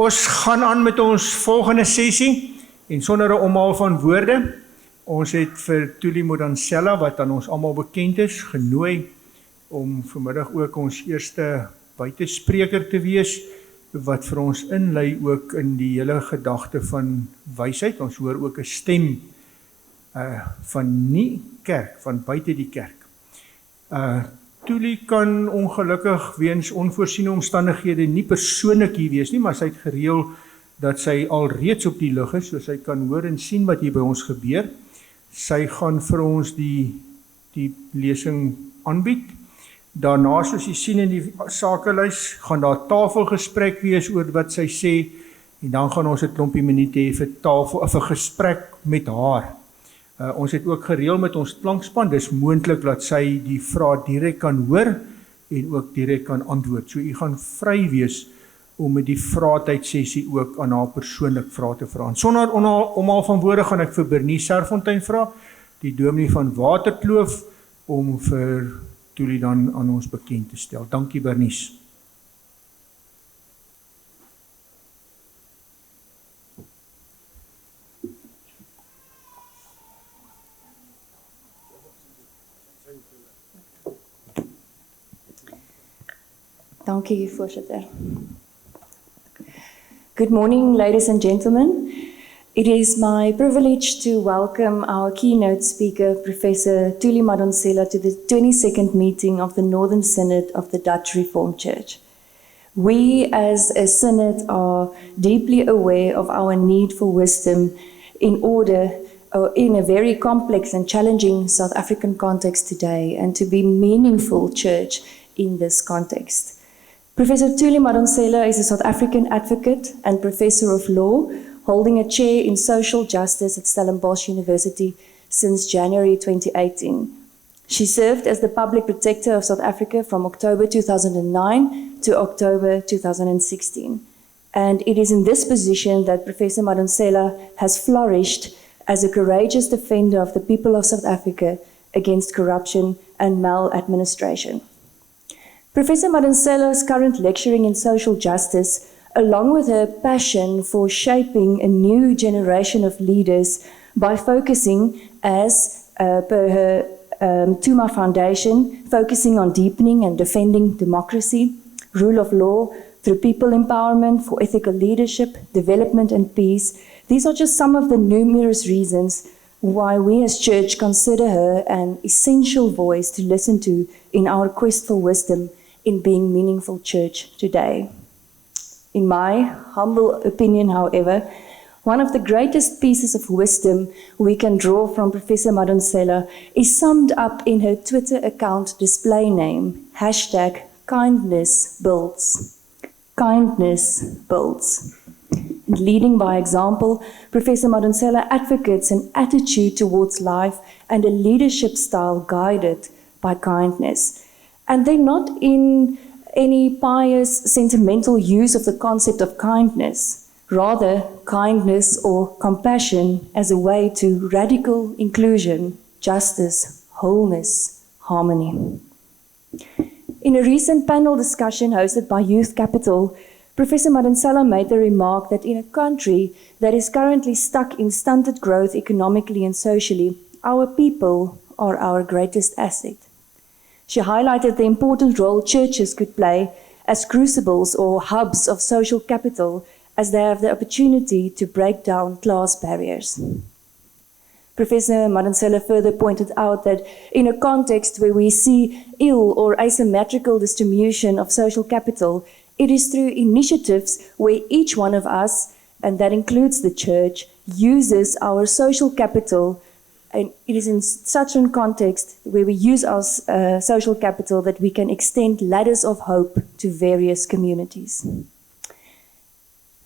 Ons gaan aan met ons volgende sessie en sonder 'n omhaal van woorde. Ons het vir Thuli Madonsela, wat aan ons almal bekend is, genooi om vanmiddag ook ons eerste buitespreker te wees, wat vir ons inlei ook in die hele gedagte van wysheid. Ons hoor ook 'n stem van nie kerk, van buite die kerk. Thuli kan ongelukkig weens onvoorsiene omstandighede nie persoonlik hier wees nie, maar sy het gereël dat sy alreeds op die lug is, so sy kan hoor en sien wat hier by ons gebeur. Sy gaan vir ons die lesing aanbied. Daarna, soos jy sien in die sakelys, gaan daar tafelgesprek wees oor wat sy sê, en dan gaan ons 'n klompie minute hê vir vir gesprek met haar. Ons het ook gereël met ons klankspan, dis moontlik dat sy die vrae direk kan hoor en ook direk kan antwoord. So u gaan vry wees om met die vraetydsessie ook aan haar persoonlik vrae te vra. En sonder omhaal van woorde gaan ek vir Bernice Serfontein vra, die dominee van Waterkloof, om vir Thuli dan aan ons bekend te stel. Dankie Bernice. Dankie, voorsitter. Good morning, ladies and gentlemen. It is my privilege to welcome our keynote speaker, Professor Thuli Madonsela, to the 22nd meeting of the Northern Synod of the Dutch Reformed Church. We as a synod are deeply aware of our need for wisdom in a very complex and challenging South African context today, and to be meaningful church in this context. Professor Thuli Madonsela is a South African advocate and professor of law, holding a chair in social justice at Stellenbosch University since January 2018. She served as the Public Protector of South Africa from October 2009 to October 2016. And it is in this position that Professor Madonsela has flourished as a courageous defender of the people of South Africa against corruption and maladministration. Professor Madonsela is currently lecturing in social justice, along with her passion for shaping a new generation of leaders by focusing, as per her Tuma Foundation, focusing on deepening and defending democracy, rule of law, through people empowerment for ethical leadership, development and peace. These are just some of the numerous reasons why we as church consider her an essential voice to listen to in our quest for wisdom in being meaningful church today. In my humble opinion, however, one of the greatest pieces of wisdom we can draw from Professor Madonsela is summed up in her Twitter account display name, #kindnessbuilds. Kindness builds. And leading by example, Professor Madonsela advocates an attitude towards life and a leadership style guided by kindness. And they're not in any pious, sentimental use of the concept of kindness, rather kindness or compassion as a way to radical inclusion, justice, wholeness, harmony. In a recent panel discussion hosted by Youth Capital, Professor Madonsela made the remark that in a country that is currently stuck in stunted growth economically and socially, our people are our greatest asset. She highlighted the important role churches could play as crucibles or hubs of social capital, as they have the opportunity to break down class barriers. Professor Madonsela further pointed out that in a context where we see ill or asymmetrical distribution of social capital, it is through initiatives where each one of us, and that includes the church, uses our social capital. And it is in such a context where we use our social capital that we can extend ladders of hope to various communities.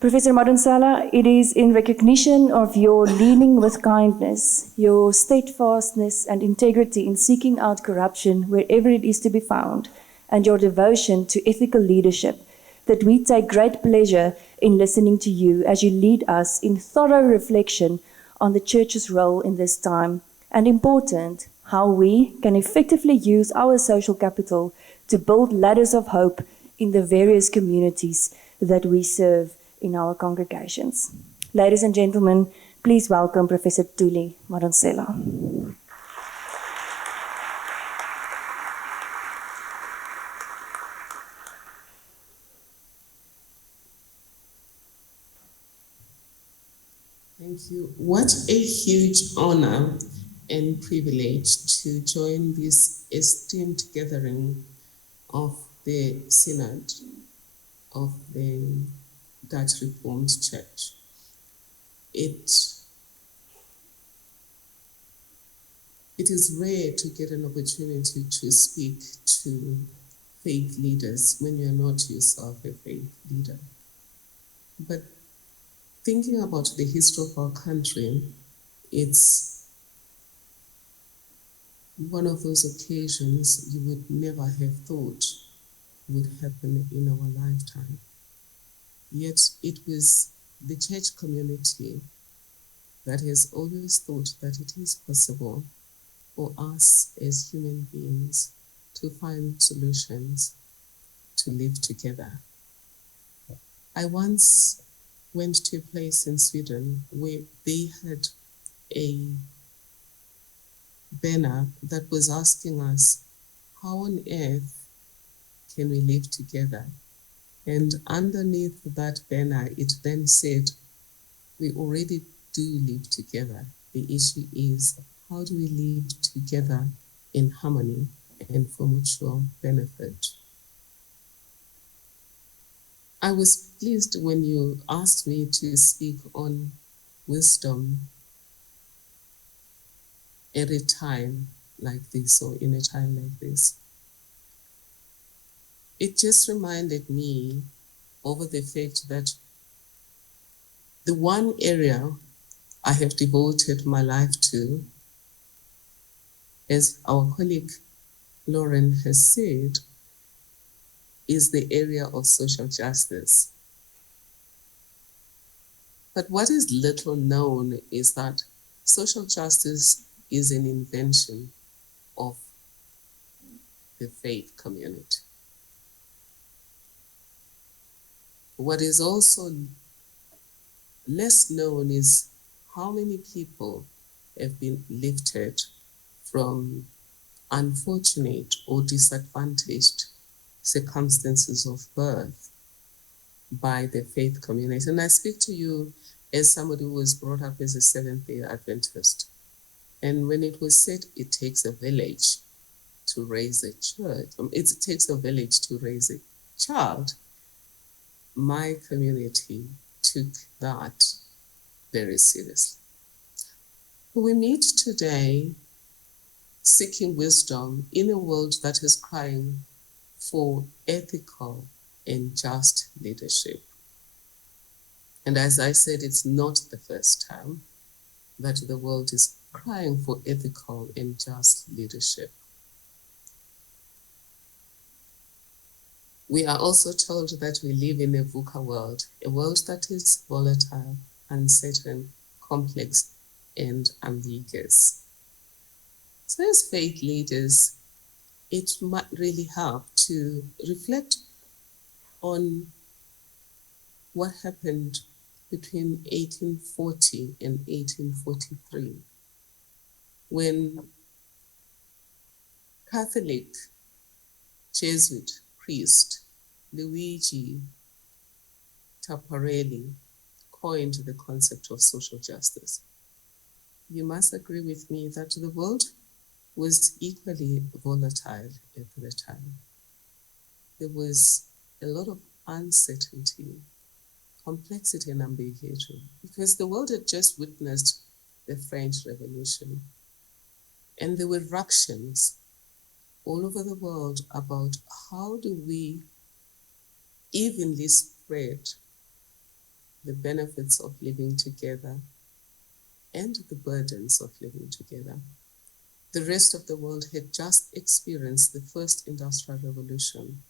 Professor Madonsela, it is in recognition of your leaning with kindness, your steadfastness and integrity in seeking out corruption wherever it is to be found, and your devotion to ethical leadership, that we take great pleasure in listening to you as you lead us in thorough reflection on the church's role in this time, and important, how we can effectively use our social capital to build ladders of hope in the various communities that we serve in our congregations. Ladies and gentlemen, please welcome Professor Thuli Madonsela. Thank you. What a huge honor and privilege to join this esteemed gathering of the Synod of the Dutch Reformed Church. It is rare to get an opportunity to speak to faith leaders when you're not yourself a faith leader. But thinking about the history of our country, it's one of those occasions you would never have thought would happen in our lifetime. Yet it was the church community that has always thought that it is possible for us as human beings to find solutions to live together. I once went to a place in Sweden where they had a banner that was asking us, how on earth can we live together? And underneath that banner, it then said, we already do live together. The issue is, how do we live together in harmony and for mutual benefit? I was pleased when you asked me to speak on wisdom at a time like this, or in a time like this. It just reminded me of the fact that the one area I have devoted my life to, as our colleague Lauren has said, is the area of social justice. But what is little known is that social justice is an invention of the faith community. What is also less known is how many people have been lifted from unfortunate or disadvantaged circumstances of birth by the faith community. And I speak to you as somebody who was brought up as a Seventh-day Adventist. And when it was said it takes a village to raise a church, it takes a village to raise a child, my community took that very seriously. We meet today seeking wisdom in a world that is crying for ethical and just leadership. And as I said, it's not the first time that the world is crying for ethical and just leadership. We are also told that we live in a VUCA world, a world that is volatile, uncertain, complex, and ambiguous. So as faith leaders, it might really help to reflect on what happened between 1840 and 1843, when Catholic Jesuit priest Luigi Taparelli coined the concept of social justice. You must agree with me that the world was equally volatile at the time. There was a lot of uncertainty, complexity, and ambiguity, because the world had just witnessed the French Revolution. And there were ructions all over the world about how do we evenly spread the benefits of living together and the burdens of living together. The rest of the world had just experienced the first industrial revolution.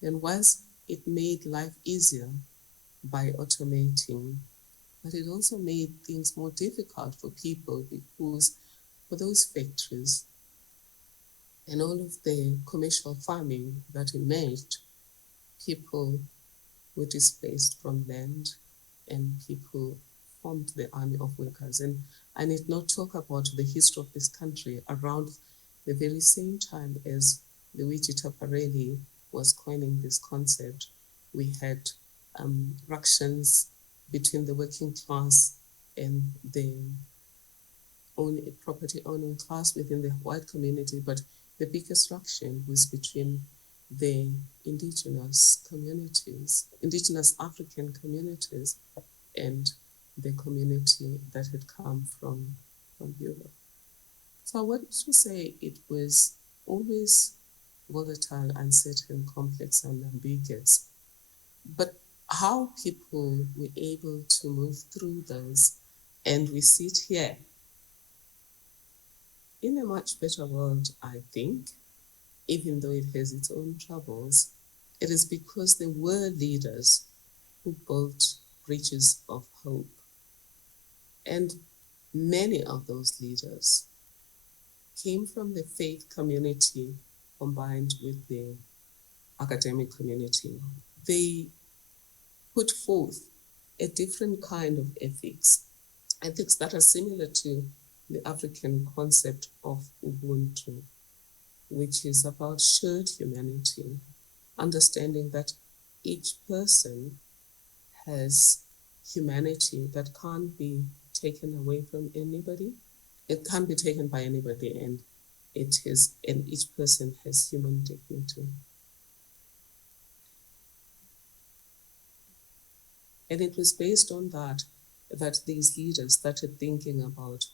And whilst it made life easier by automating, but it also made things more difficult for people, because for those factories and all of the commercial farming that emerged, people were displaced from land, and people formed the Army of Workers. And I need not talk about the history of this country. Around the very same time as Luigi Tapparelli was coining this concept, we had ructions between the working class and the property owning class within the white community, but the biggest ruction was between the indigenous communities, indigenous African communities, and the community that had come from Europe. So I want to say it was always volatile, uncertain, complex, and ambiguous. But how people were able to move through those, and we sit here in a much better world, I think, even though it has its own troubles, it is because there were leaders who built bridges of hope. And many of those leaders came from the faith community combined with the academic community. They put forth a different kind of ethics that are similar to the African concept of Ubuntu, which is about shared humanity, understanding that each person has humanity that can't be taken away from anybody. It can't be taken by anybody, and each person has human dignity. And it was based on that these leaders started thinking about,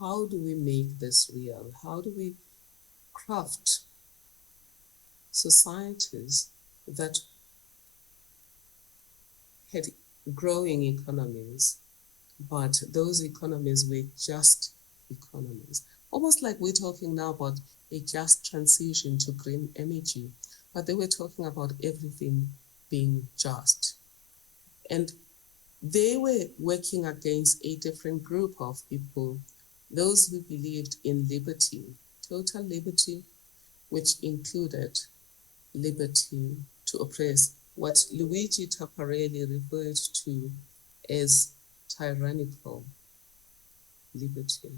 how do we make this real? How do we craft societies that had growing economies, but those economies were just economies? Almost like we're talking now about a just transition to green energy, but they were talking about everything being just. And they were working against a different group of people, those who believed in liberty, total liberty, which included liberty to oppress, what Luigi Tapparelli referred to as tyrannical liberty.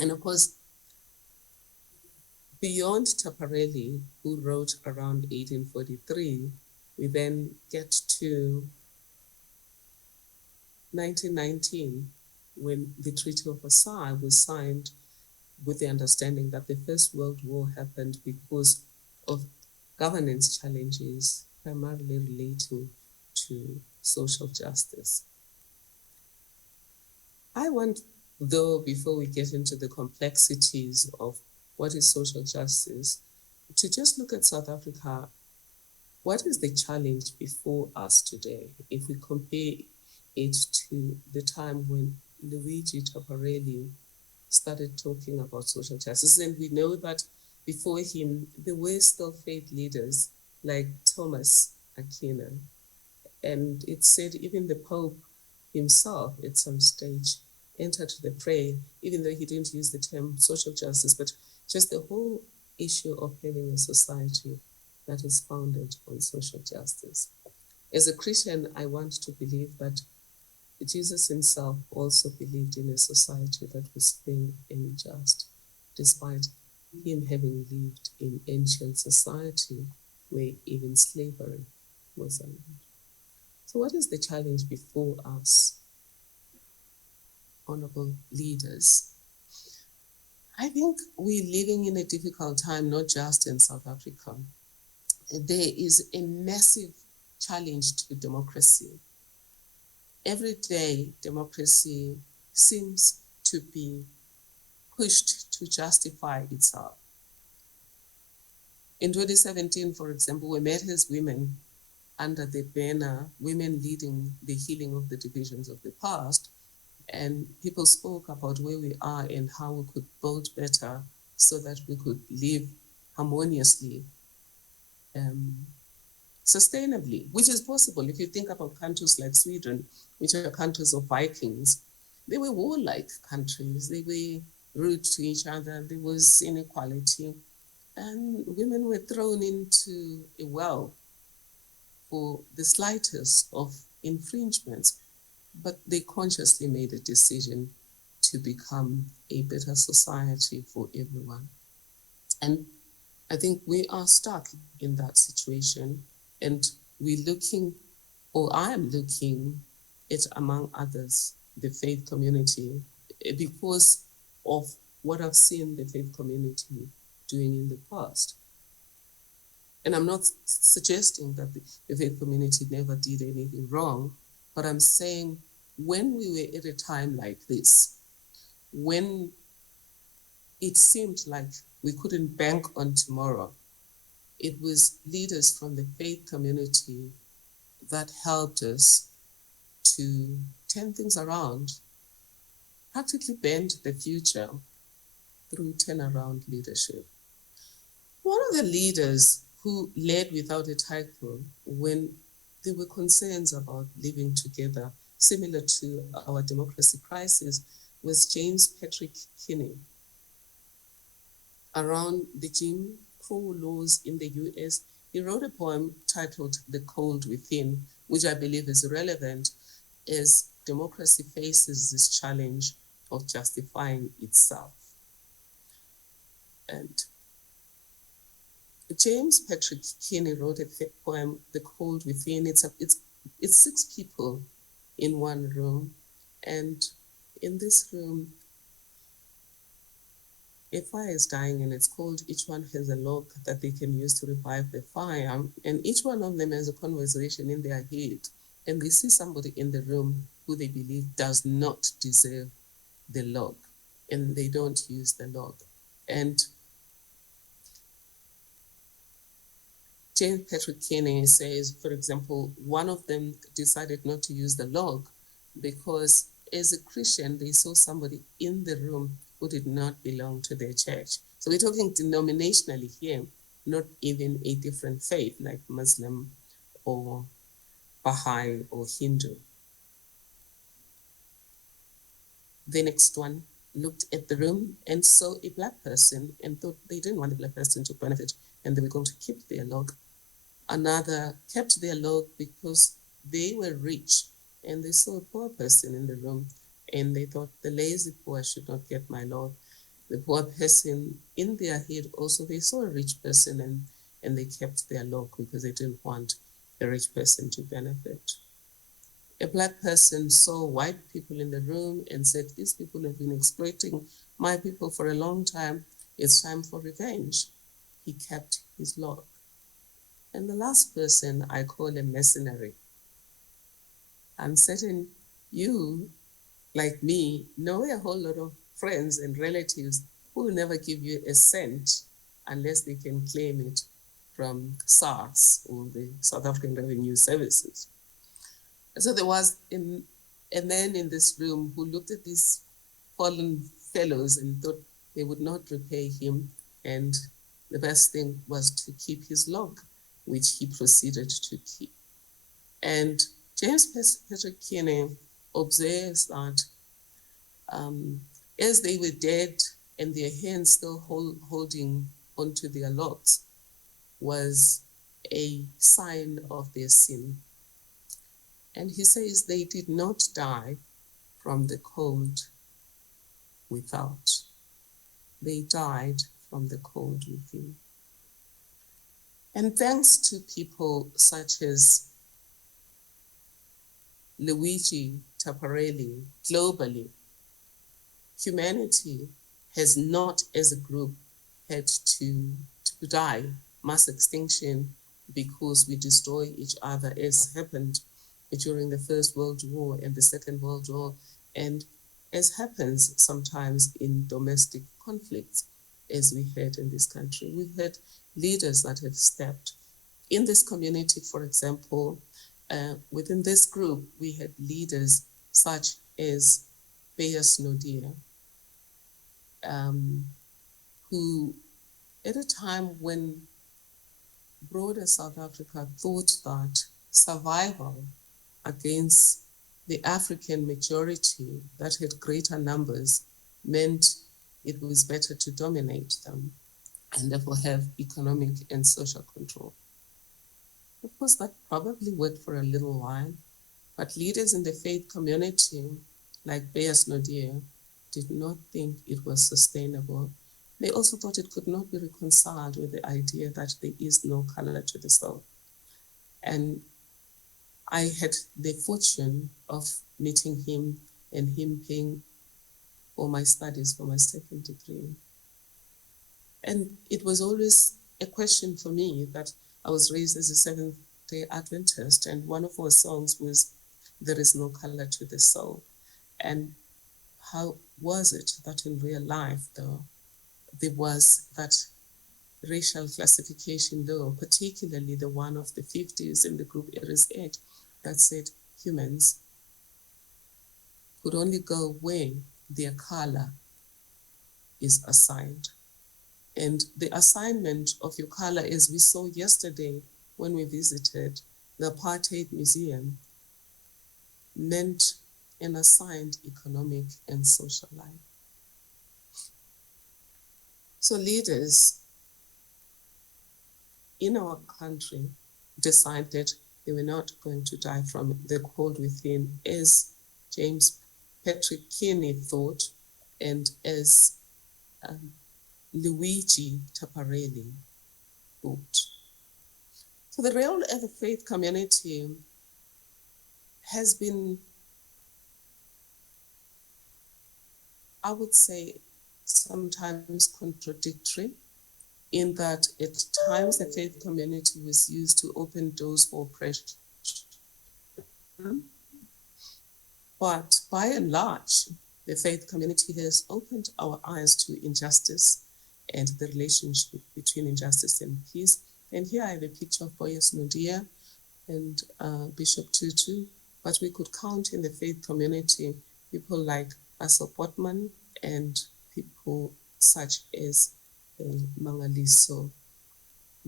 And of course, beyond Tapparelli, who wrote around 1843, we then get to 1919, when the Treaty of Versailles was signed, with the understanding that the First World War happened because of governance challenges, primarily relating to social justice. I want, though, before we get into the complexities of what is social justice, to just look at South Africa. What is the challenge before us today if we compare it to the time when Luigi Tapparelli started talking about social justice? And we know that before him, there were still faith leaders like Thomas Aquino. And it said even the Pope himself at some stage entered the fray, even though he didn't use the term social justice, but just the whole issue of having a society that is founded on social justice. As a Christian, I want to believe that Jesus himself also believed in a society that was fair and just, despite him having lived in ancient society where even slavery was allowed. So what is the challenge before us, honorable leaders? I think we're living in a difficult time, not just in South Africa. There is a massive challenge to democracy. Every day, democracy seems to be pushed to justify itself. In 2017, for example, we met as women under the banner, Women Leading the Healing of the Divisions of the Past, and people spoke about where we are and how we could build better so that we could live harmoniously, sustainably, which is possible. If you think about countries like Sweden, which are countries of Vikings, they were warlike countries. They were rude to each other. There was inequality. And women were thrown into a well for the slightest of infringements, but they consciously made a decision to become a better society for everyone. And I think we are stuck in that situation, and we're looking, or I'm looking at, among others, the faith community, because of what I've seen the faith community doing in the past. And I'm not suggesting that the faith community never did anything wrong, but I'm saying when we were at a time like this, when it seemed like we couldn't bank on tomorrow, it was leaders from the faith community that helped us to turn things around, practically bend the future through turnaround leadership. One of the leaders who led without a title when there were concerns about living together, similar to our democracy crisis, was James Patrick Kinney. Around the Jim Crow laws in the US, he wrote a poem titled The Cold Within, which I believe is relevant as democracy faces this challenge of justifying itself. And James Patrick Kinney wrote a poem, The Cold Within. It's six people in one room. And in this room, a fire is dying, and it's cold. Each one has a log that they can use to revive the fire. And each one of them has a conversation in their head. And they see somebody in the room who they believe does not deserve the log. And they don't use the log. And James Patrick Kinney says, for example, one of them decided not to use the log because as a Christian, they saw somebody in the room who did not belong to their church. So we're talking denominationally here, not even a different faith like Muslim or Baha'i or Hindu. The next one looked at the room and saw a black person and thought they didn't want the black person to benefit and they were going to keep their log. Another kept their log because they were rich and they saw a poor person in the room and they thought the lazy poor should not get my log. The poor person in their head also, they saw a rich person and they kept their log because they didn't want the rich person to benefit. A black person saw white people in the room and said, these people have been exploiting my people for a long time. It's time for revenge. He kept his log. And the last person I call a mercenary. I'm certain you, like me, know a whole lot of friends and relatives who will never give you a cent unless they can claim it from SARS or the South African Revenue Services. So there was a man in this room who looked at these fallen fellows and thought they would not repay him, and the best thing was to keep his log, which he proceeded to keep. And James Patrick Kinney observes that as they were dead and their hands still holding onto their logs was a sign of their sin. And he says they did not die from the cold without. They died from the cold within. And thanks to people such as Luigi Tapparelli, globally, humanity has not as a group had to die mass extinction because we destroy each other, as happened during the First World War and the Second World War, and as happens sometimes in domestic conflicts, as we had in this country. We've had leaders that have stepped. In this community, for example, within this group, we had leaders such as Beyers Naudé, who at a time when broader South Africa thought that survival against the African majority that had greater numbers meant it was better to dominate them and therefore have economic and social control. Of course, that probably worked for a little while, but leaders in the faith community, like Beas Nodia, did not think it was sustainable. They also thought it could not be reconciled with the idea that there is no color to the soul. And I had the fortune of meeting him and him paying for my studies for my second degree. And it was always a question for me that I was raised as a Seventh-day Adventist, and one of our songs was, "There is no color to the soul." And how was it that in real life, though, there was that racial classification law, particularly the one of the 50s in the group Aries 8, that said humans could only go where their color is assigned. And the assignment of your color, as we saw yesterday when we visited the Apartheid Museum, meant an assigned economic and social life. So leaders in our country decided they were not going to die from the cold within, as James Patrick Kinney thought, and as Luigi Taparelli thought. So the role of the faith community has been, I would say, sometimes contradictory, in that at times the faith community was used to open doors for oppression. But by and large, the faith community has opened our eyes to injustice and the relationship between injustice and peace. And here I have a picture of Boyes Nodia and Bishop Tutu, but we could count in the faith community people like Asa Potman and people such as Mangaliso,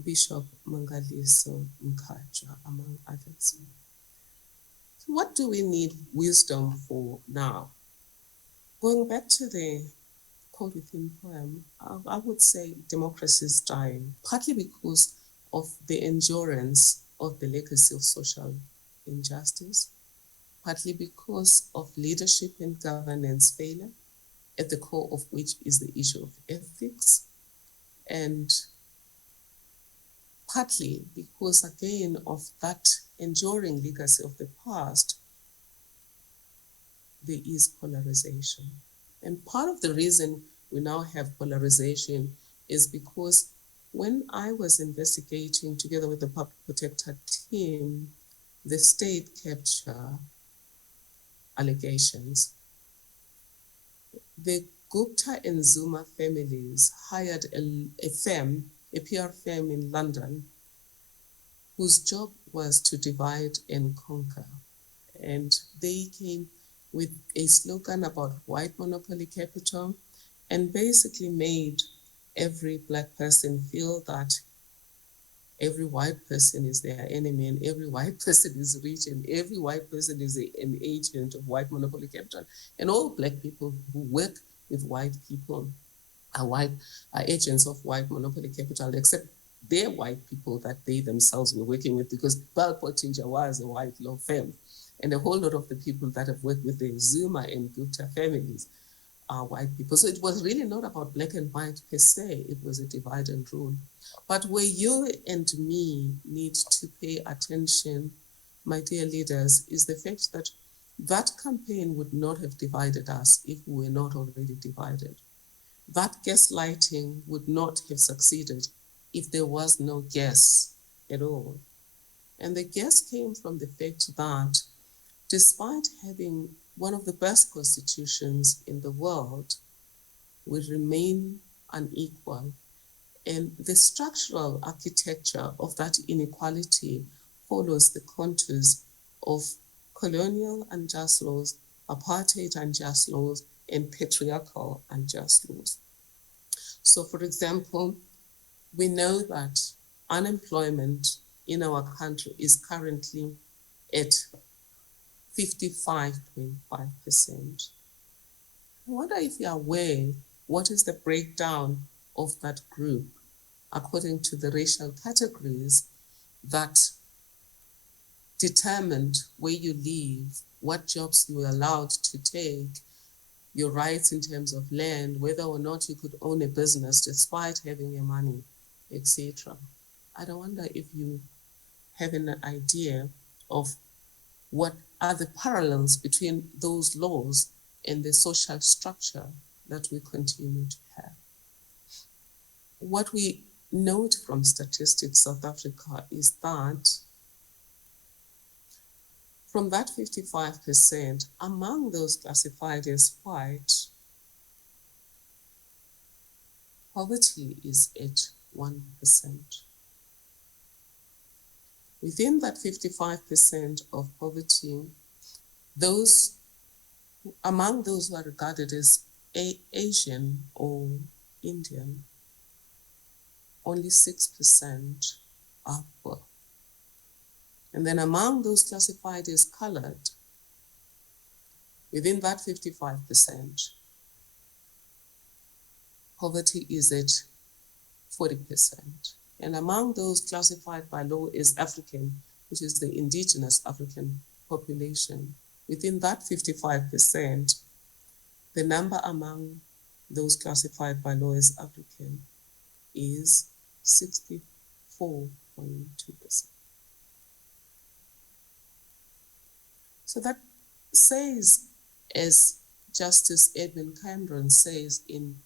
Bishop Mangaliso Mkajwa, among others. So what do we need wisdom for now? Going back to the quote within poem, I would say democracy is dying, partly because of the endurance of the legacy of social injustice, partly because of leadership and governance failure, at the core of which is the issue of ethics, and partly because, again, of that enduring legacy of the past, there is polarization. And part of the reason we now have polarization is because when I was investigating together with the Public Protector team, the state capture allegations, the Gupta and Zuma families hired a firm, a PR firm in London, whose job was to divide and conquer. And they came with a slogan about white monopoly capital and basically made every Black person feel that every white person is their enemy and every white person is rich and every white person is an agent of white monopoly capital. And all Black people who work with white people are agents of white monopoly capital, except they're white people that they themselves were working with, because Bell Pottinger was a white law firm. And a whole lot of the people that have worked with the Zuma and Gupta families are white people. So it was really not about black and white per se, it was a divide and rule. But where you and me need to pay attention, my dear leaders, is the fact that that campaign would not have divided us if we were not already divided. That gaslighting would not have succeeded if there was no gas at all. And the gas came from the fact that despite having one of the best constitutions in the world, we remain unequal. And the structural architecture of that inequality follows the contours of colonial unjust laws, apartheid unjust laws, and patriarchal unjust laws. So, for example, we know that unemployment in our country is currently at 55.5%. I wonder if you're aware what is the breakdown of that group according to the racial categories that determined where you live, what jobs you were allowed to take, your rights in terms of land, whether or not you could own a business despite having your money, etc. I don't wonder if you have an idea of what are the parallels between those laws and the social structure that we continue to have. What we note from Statistics South Africa is that from that 55%, among those classified as white, poverty is at 1%. Within that 55% of poverty, among those who are regarded as Asian or Indian, only 6% are poor. And then among those classified as colored, within that 55%, poverty is at 40%. And among those classified by law as African, which is the indigenous African population, within that 55%, the number among those classified by law as African is 64.2%. So that says, as Justice Edwin Cameron says in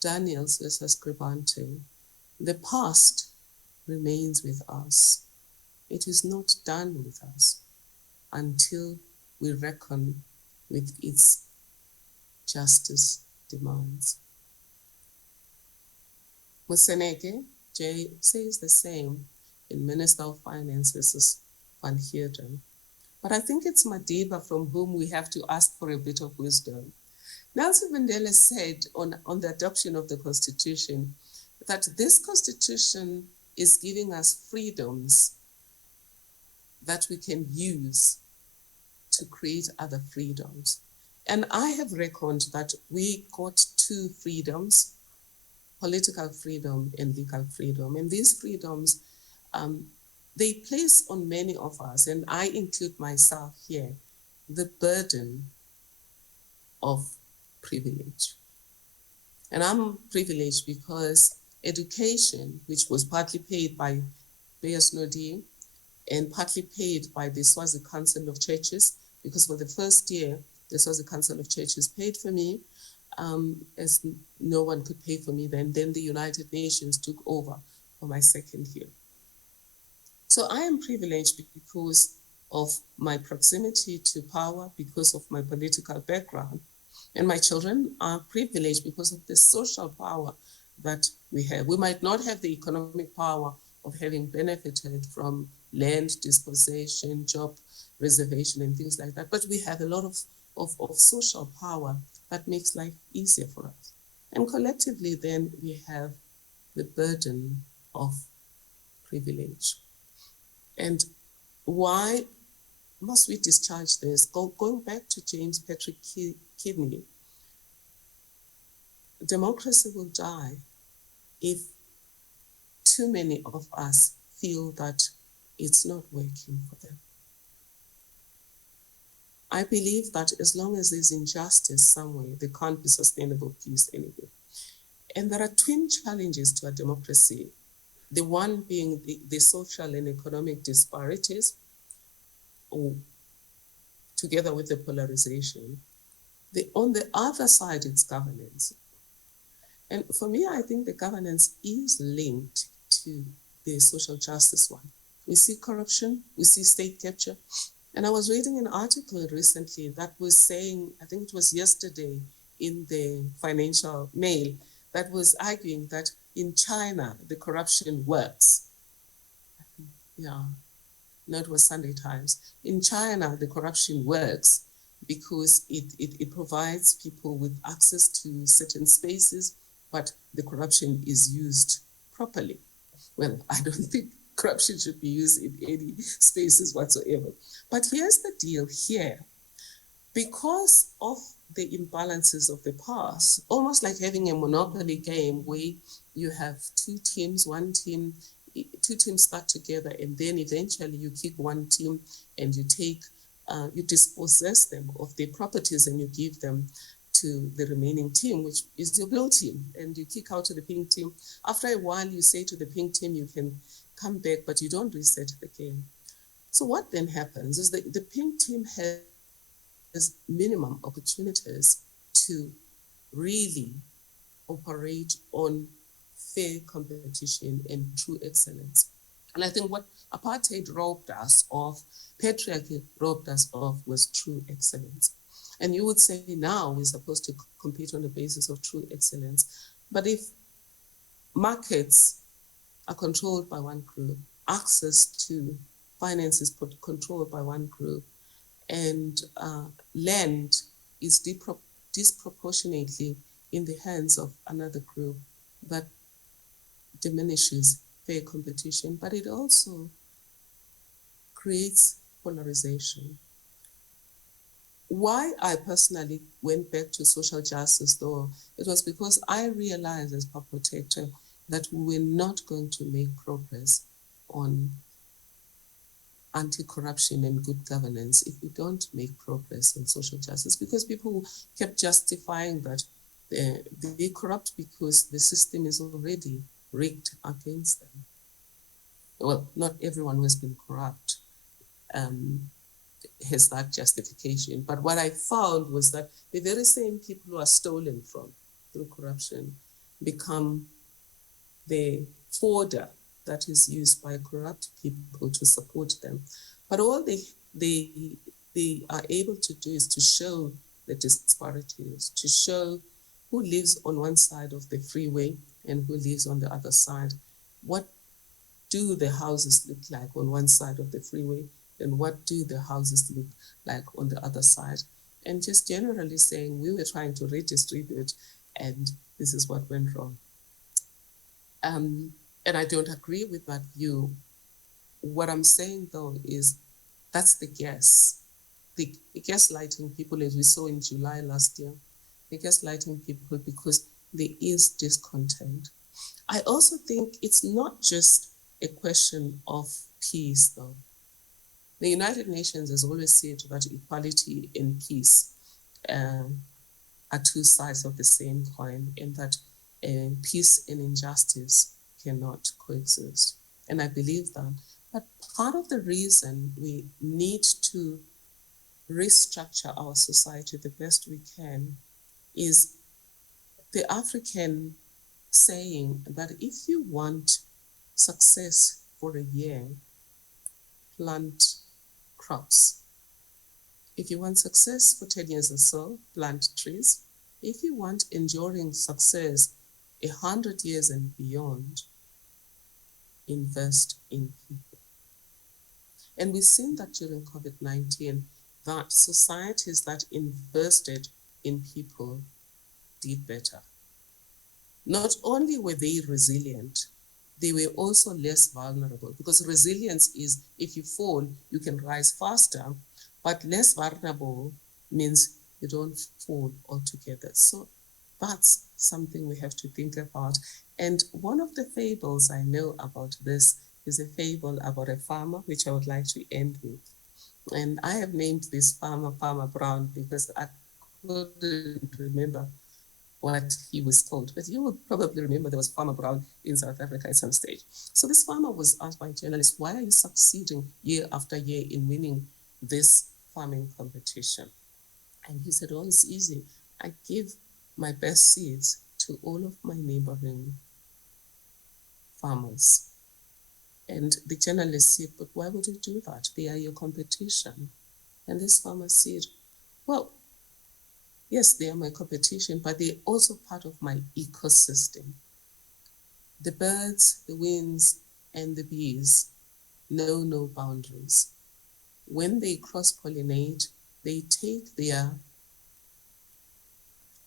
Daniels versus Cribante, the past remains with us. It is not done with us until we reckon with its justice demands. Moseneke, Jay, says the same in Minister of Finance versus Van Heerden. But I think it's Madiba from whom we have to ask for a bit of wisdom. Nelson Mandela said on the adoption of the Constitution that this Constitution is giving us freedoms that we can use to create other freedoms. And I have reckoned that we got two freedoms, political freedom and legal freedom. And these freedoms, they place on many of us, and I include myself here, the burden of privilege. And I'm privileged because education, which was partly paid by BSNOD and partly paid by the Swazi Council of Churches, because for the first year, the Swazi Council of Churches paid for me, as no one could pay for me then. Then the United Nations took over for my second year. So I am privileged because of my proximity to power, because of my political background. And my children are privileged because of the social power that we have. We might not have the economic power of having benefited from land dispossession, job reservation, and things like that, but we have a lot of social power that makes life easier for us. And collectively, then, we have the burden of privilege. And why must we discharge this? Going back to James Patrick Kidney, democracy will die if too many of us feel that it's not working for them. I believe that as long as there's injustice somewhere, there can't be sustainable peace anywhere. And there are twin challenges to a democracy. The one being the social and economic disparities, together with the polarization. On the other side, it's governance. And for me, I think the governance is linked to the social justice one. We see corruption, we see state capture. And I was reading an article recently that was saying, I think it was yesterday in the Financial Mail, that was arguing that in China, the corruption works. Yeah, no, it was Sunday Times. In China, the corruption works because it provides people with access to certain spaces, but the corruption is used properly. Well, I don't think corruption should be used in any spaces whatsoever. But here's the deal here. Because of the imbalances of the past, almost like having a monopoly game where you have two teams start together and then eventually you kick one team and you dispossess them of their properties and you give them to the remaining team, which is your blue team, and you kick out to the pink team. After a while, you say to the pink team, you can come back, but you don't reset the game. So what then happens is that the pink team has minimum opportunities to really operate on fair competition and true excellence. And I think what apartheid robbed us of, patriarchy robbed us of, was true excellence. And you would say now we're supposed to compete on the basis of true excellence. But if markets are controlled by one group, access to finance is controlled by one group, and land is disproportionately in the hands of another group, that diminishes fair competition, but it also creates polarization. Why I personally went back to social justice, though, it was because I realized as public protector that we were not going to make progress on anti-corruption and good governance if we don't make progress on social justice, because people kept justifying that they corrupt because the system is already rigged against them. Well, not everyone who has been corrupt has that justification. But what I found was that the very same people who are stolen from through corruption become the fodder that is used by corrupt people to support them. But all they are able to do is to show the disparities, to show who lives on one side of the freeway and who lives on the other side. What do the houses look like on one side of the freeway, and what do the houses look like on the other side? And just generally saying we were trying to redistribute and this is what went wrong. And I don't agree with that view. What I'm saying though is that's the guess. The gaslighting people, as we saw in July last year, the gaslighting people because there is discontent. I also think it's not just a question of peace though. The United Nations has always said that equality and peace are two sides of the same coin, and that peace and injustice cannot coexist. And I believe that. But part of the reason we need to restructure our society the best we can is the African saying that if you want success for a year, plant crops. If you want success for 10 years or so, plant trees. If you want enduring success 100 years and beyond, invest in people. And we've seen that during COVID-19, that societies that invested in people did better. Not only were they resilient, they were also less vulnerable, because resilience is if you fall, you can rise faster, but less vulnerable means you don't fall altogether. So that's something we have to think about. And one of the fables I know about this is a fable about a farmer, which I would like to end with. And I have named this farmer Farmer Brown because I couldn't remember what he was told. But you will probably remember there was Farmer Brown in South Africa at some stage. So this farmer was asked by journalists, why are you succeeding year after year in winning this farming competition? And he said, oh, it's easy. I give my best seeds to all of my neighboring farmers. And the journalist said, but why would you do that? They are your competition. And this farmer said, well, yes, they are my competition, but they're also part of my ecosystem. The birds, the winds, and the bees know no boundaries. When they cross-pollinate, they take their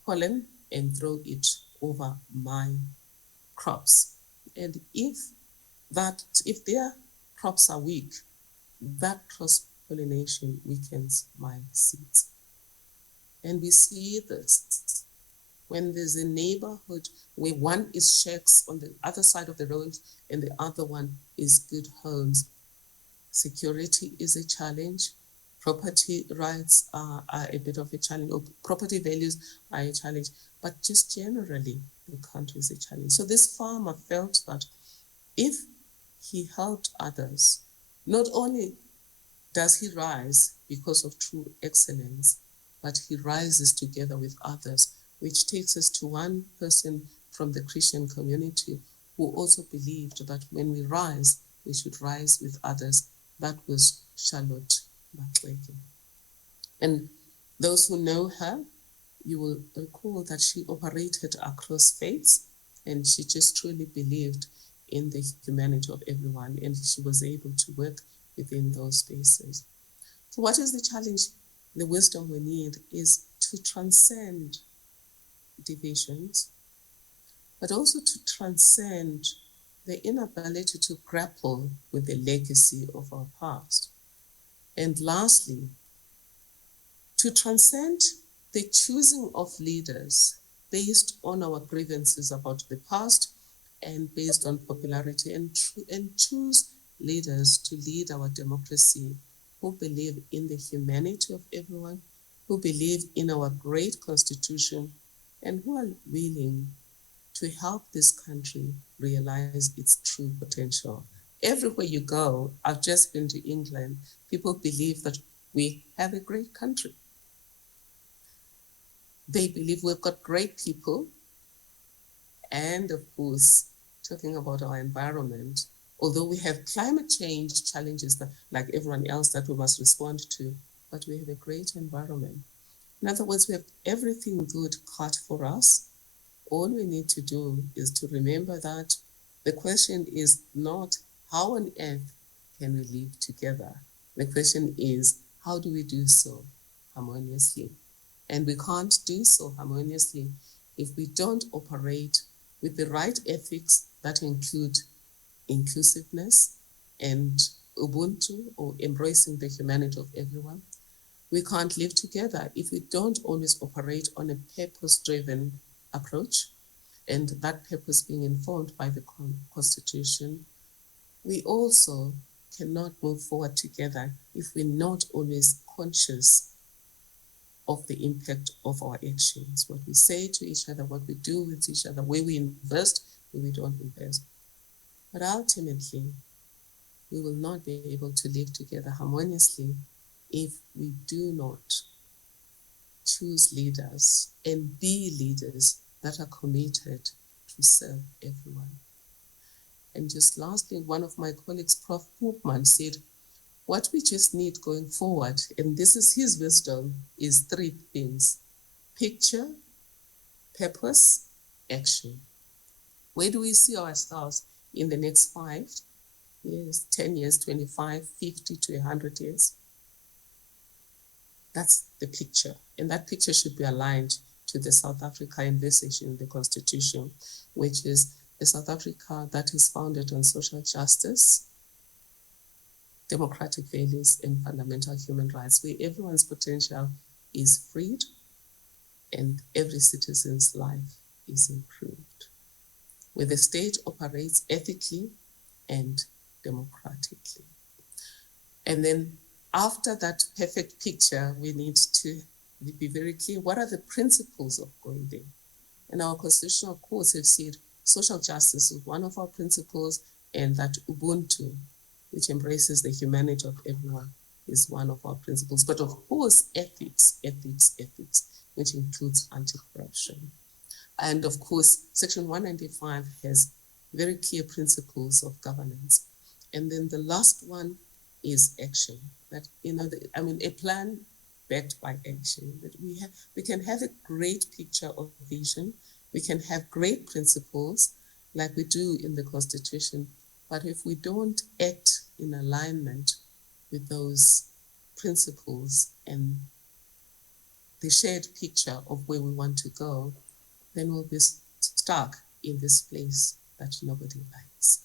pollen and throw it over my crops. And if their crops are weak, that cross-pollination weakens my seeds. And we see this when there's a neighborhood where one is shacks on the other side of the road and the other one is good homes. security is a challenge, property rights are a bit of a challenge, or property values are a challenge, but just generally, the country is a challenge. So this farmer felt that if he helped others, not only does he rise because of true excellence, but he rises together with others, which takes us to one person from the Christian community who also believed that when we rise, we should rise with others. That was Charlotte Maxeke. And those who know her, you will recall that she operated across faiths, and she just truly believed in the humanity of everyone, and she was able to work within those spaces. So what is the challenge? The wisdom we need is to transcend divisions, but also to transcend the inability to grapple with the legacy of our past. And lastly, to transcend the choosing of leaders based on our grievances about the past and based on popularity, and choose leaders to lead our democracy who believe in the humanity of everyone, who believe in our great constitution, and who are willing to help this country realize its true potential. Everywhere you go, I've just been to England, people believe that we have a great country. They believe we've got great people. And of course, talking about our environment, although we have climate change challenges that, like everyone else, that we must respond to, but we have a great environment. In other words, we have everything good cut for us. All we need to do is to remember that the question is not how on earth can we live together? The question is, how do we do so harmoniously? And we can't do so harmoniously if we don't operate with the right ethics that include inclusiveness and Ubuntu, or embracing the humanity of everyone. We can't live together if we don't always operate on a purpose-driven approach, and that purpose being informed by the Constitution. We also cannot move forward together if we're not always conscious of the impact of our actions, what we say to each other, what we do with each other, where we invest, where we don't invest. But ultimately, we will not be able to live together harmoniously if we do not choose leaders and be leaders that are committed to serve everyone. And just lastly, one of my colleagues, Prof. said, what we just need going forward, and this is his wisdom, is three things: picture, purpose, action. Where do we see ourselves in the next 5 years, 10 years, 25, 50 to 100 years? That's the picture. And that picture should be aligned to the South Africa envisaged in the Constitution, which is a South Africa that is founded on social justice, democratic values, and fundamental human rights, where everyone's potential is freed and every citizen's life is improved, where the state operates ethically and democratically. And then after that perfect picture, we need to be very clear, what are the principles of going there? And our constitutional courts have said social justice is one of our principles, and that Ubuntu, which embraces the humanity of everyone, is one of our principles. But of course, ethics, which includes anti-corruption. And of course, Section 195 has very clear principles of governance. And then the last one is action. That, a plan backed by action. That we can have a great picture of vision. We can have great principles like we do in the Constitution. But if we don't act in alignment with those principles and the shared picture of where we want to go, then we'll be stuck in this place that nobody likes.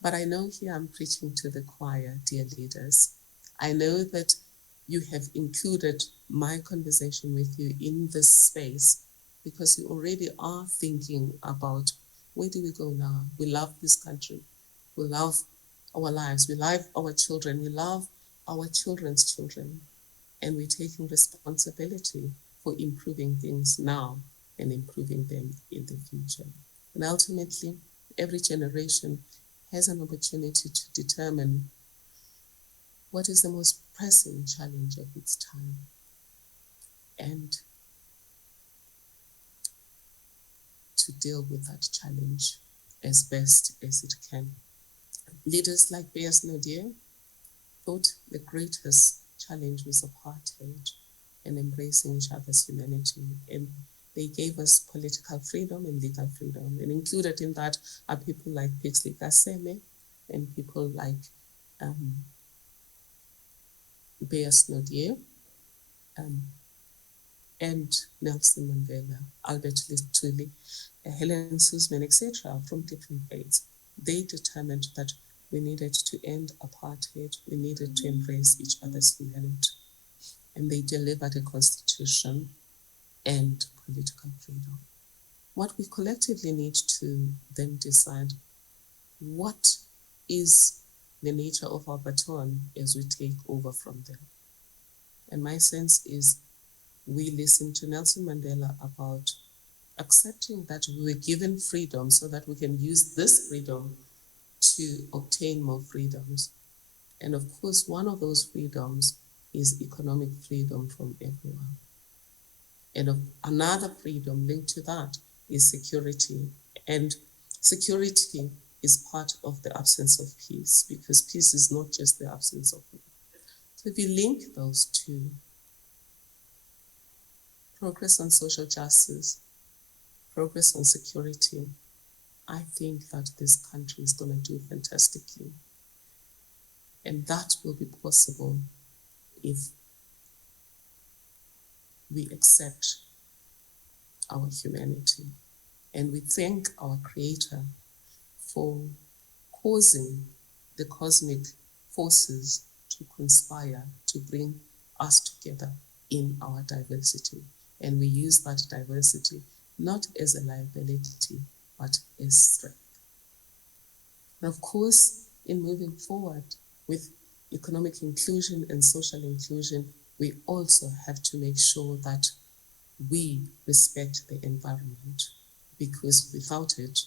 But I know here I'm preaching to the choir, dear leaders. I know that you have included my conversation with you in this space because you already are thinking about, where do we go now? We love this country. We love our lives, we love our children, we love our children's children, and we're taking responsibility for improving things now and improving them in the future. And ultimately, every generation has an opportunity to determine what is the most pressing challenge of its time and to deal with that challenge as best as it can. Leaders like Prof. Noordelike thought the greatest challenge was apartheid and embracing each other's humanity. And they gave us political freedom and legal freedom. And included in that are people like Pixley Kaseme and people like Prof. Noordelike and Nelson Mandela, Albert Thuli, Helen Suzman, etc., from different faiths. They determined that we needed to end apartheid, we needed to embrace each other's humanity. And they delivered a constitution and political freedom. What we collectively need to then decide, what is the nature of our baton as we take over from them? And my sense is we listen to Nelson Mandela about accepting that we were given freedom so that we can use this freedom to obtain more freedoms. And of course, one of those freedoms is economic freedom from everyone. And another freedom linked to that is security. And security is part of the absence of peace, because peace is not just the absence of war. So if you link those two, progress on social justice, progress on security, I think that this country is going to do fantastically. And that will be possible if we accept our humanity. And we thank our Creator for causing the cosmic forces to conspire to bring us together in our diversity. And we use that diversity not as a liability, but as strength. And of course, in moving forward with economic inclusion and social inclusion, we also have to make sure that we respect the environment, because without it,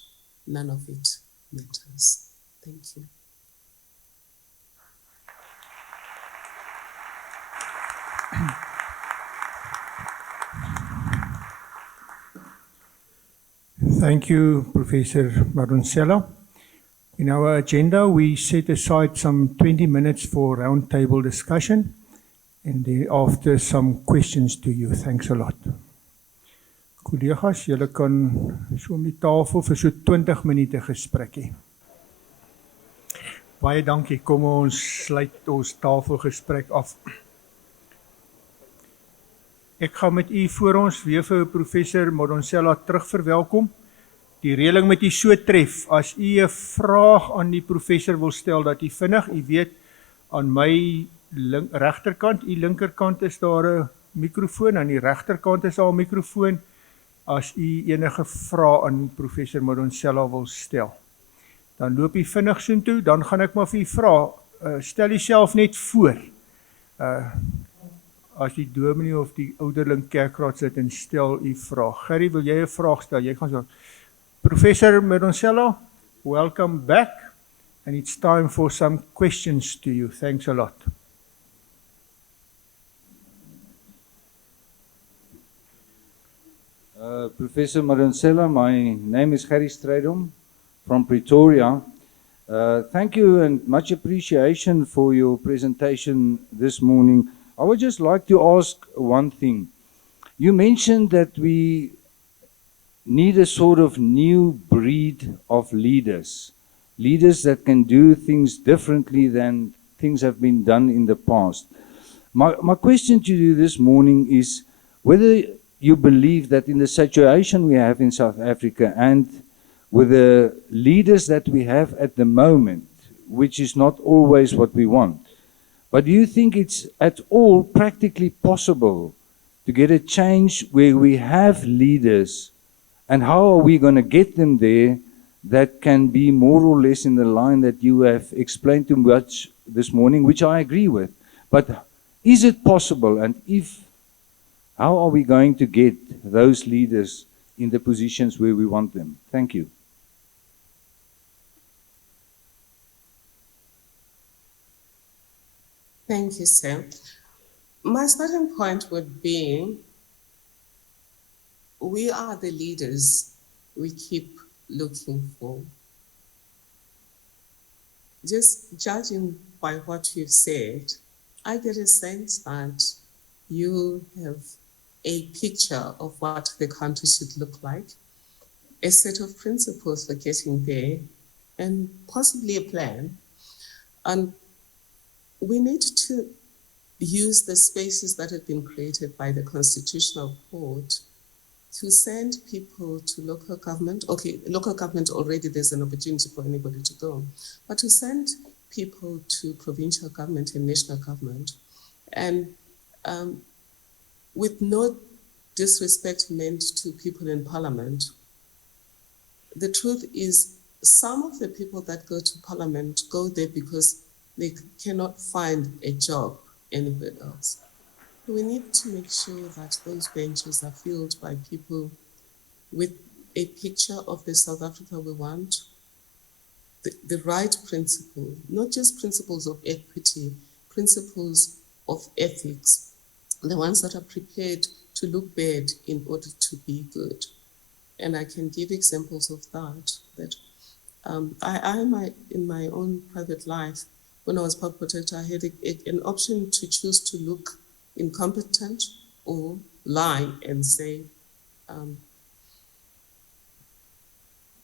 none of it matters. Thank you. Thank you, Professor Madonsela. In our agenda, we set aside some 20 minutes for roundtable discussion, and thereafter some questions to you. Thanks a lot. Collega's, julle kan so om die tafel vir so 20 minute gesprek hê. Baie dankie, kom ons sluit ons tafelgesprek af. Ek gaan met u voor ons weer vir Professor Madonsela terug verwelkom. Die reëling met u so tref, as u 'n vraag aan die professor wil stel, dat u vinnig, u weet, aan my regterkant, u linkerkant is daar 'n mikrofoon, aan die regterkant is daar 'n mikrofoon, as u enige vrae aan Professor Madonsela wil stel. Dan loop u vinnig soontoe, dan gaan ek maar vir u vra, stel uself net voor. As die dominee of die ouderling kerkraad sit en stel u vraag. Gerrie, wil jy 'n vraag stel? Jy gaan so. Professor Madonsela, welcome back, and it's time for some questions to you. Thanks a lot. Professor Madonsela, my name is Gerrie Strydom from Pretoria. Thank you and much appreciation for your presentation this morning. I would just like to ask one thing. You mentioned that we need a sort of new breed of leaders that can do things differently than things have been done in the past. My question to you this morning is whether you believe that in the situation we have in South Africa and with the leaders that we have at the moment, which is not always what we want, but do you think it's at all practically possible to get a change where we have leaders, and how are we going to get them there that can be more or less in the line that you have explained to us this morning, which I agree with. But is it possible, and if, how are we going to get those leaders in the positions where we want them? Thank you. Thank you, sir. My starting point would be, we are the leaders we keep looking for. Just judging by what you've said, I get a sense that you have a picture of what the country should look like, a set of principles for getting there, and possibly a plan. And we need to use the spaces that have been created by the Constitutional Court to send people to local government. Okay, local government already there's an opportunity for anybody to go, but to send people to provincial government and national government, and with no disrespect meant to people in parliament, the truth is some of the people that go to parliament go there because they cannot find a job anywhere else. We need to make sure that those benches are filled by people with a picture of the South Africa we want, the right principle, not just principles of equity, principles of ethics, the ones that are prepared to look bad in order to be good. And I can give examples of that. In my own private life, when I was public protector, I had an option to choose to look incompetent or lie and say,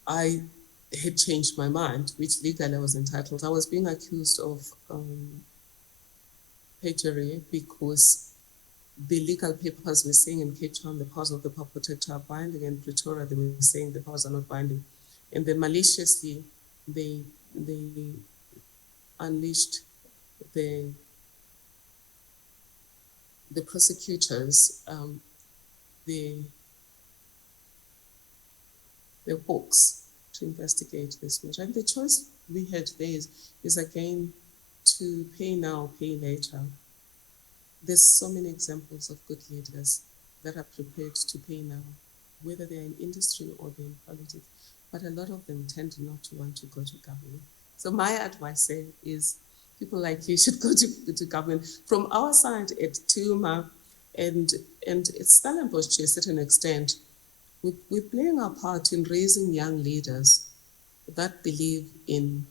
I had changed my mind, which legally I was entitled. I was being accused of perjury because the legal papers were saying in Cape Town the powers of the public protector are binding, and Pretoria they were saying the powers are not binding. And then maliciously, they unleashed the prosecutors, the hawks to investigate this matter. And the choice we had there is again to pay now, pay later. There's so many examples of good leaders that are prepared to pay now, whether they're in industry or they're in politics, but a lot of them tend not to want to go to government. So my advice is people like you should go to government. From our side at Tuma and at Stellenbosch to a certain extent, we're playing our part in raising young leaders that believe in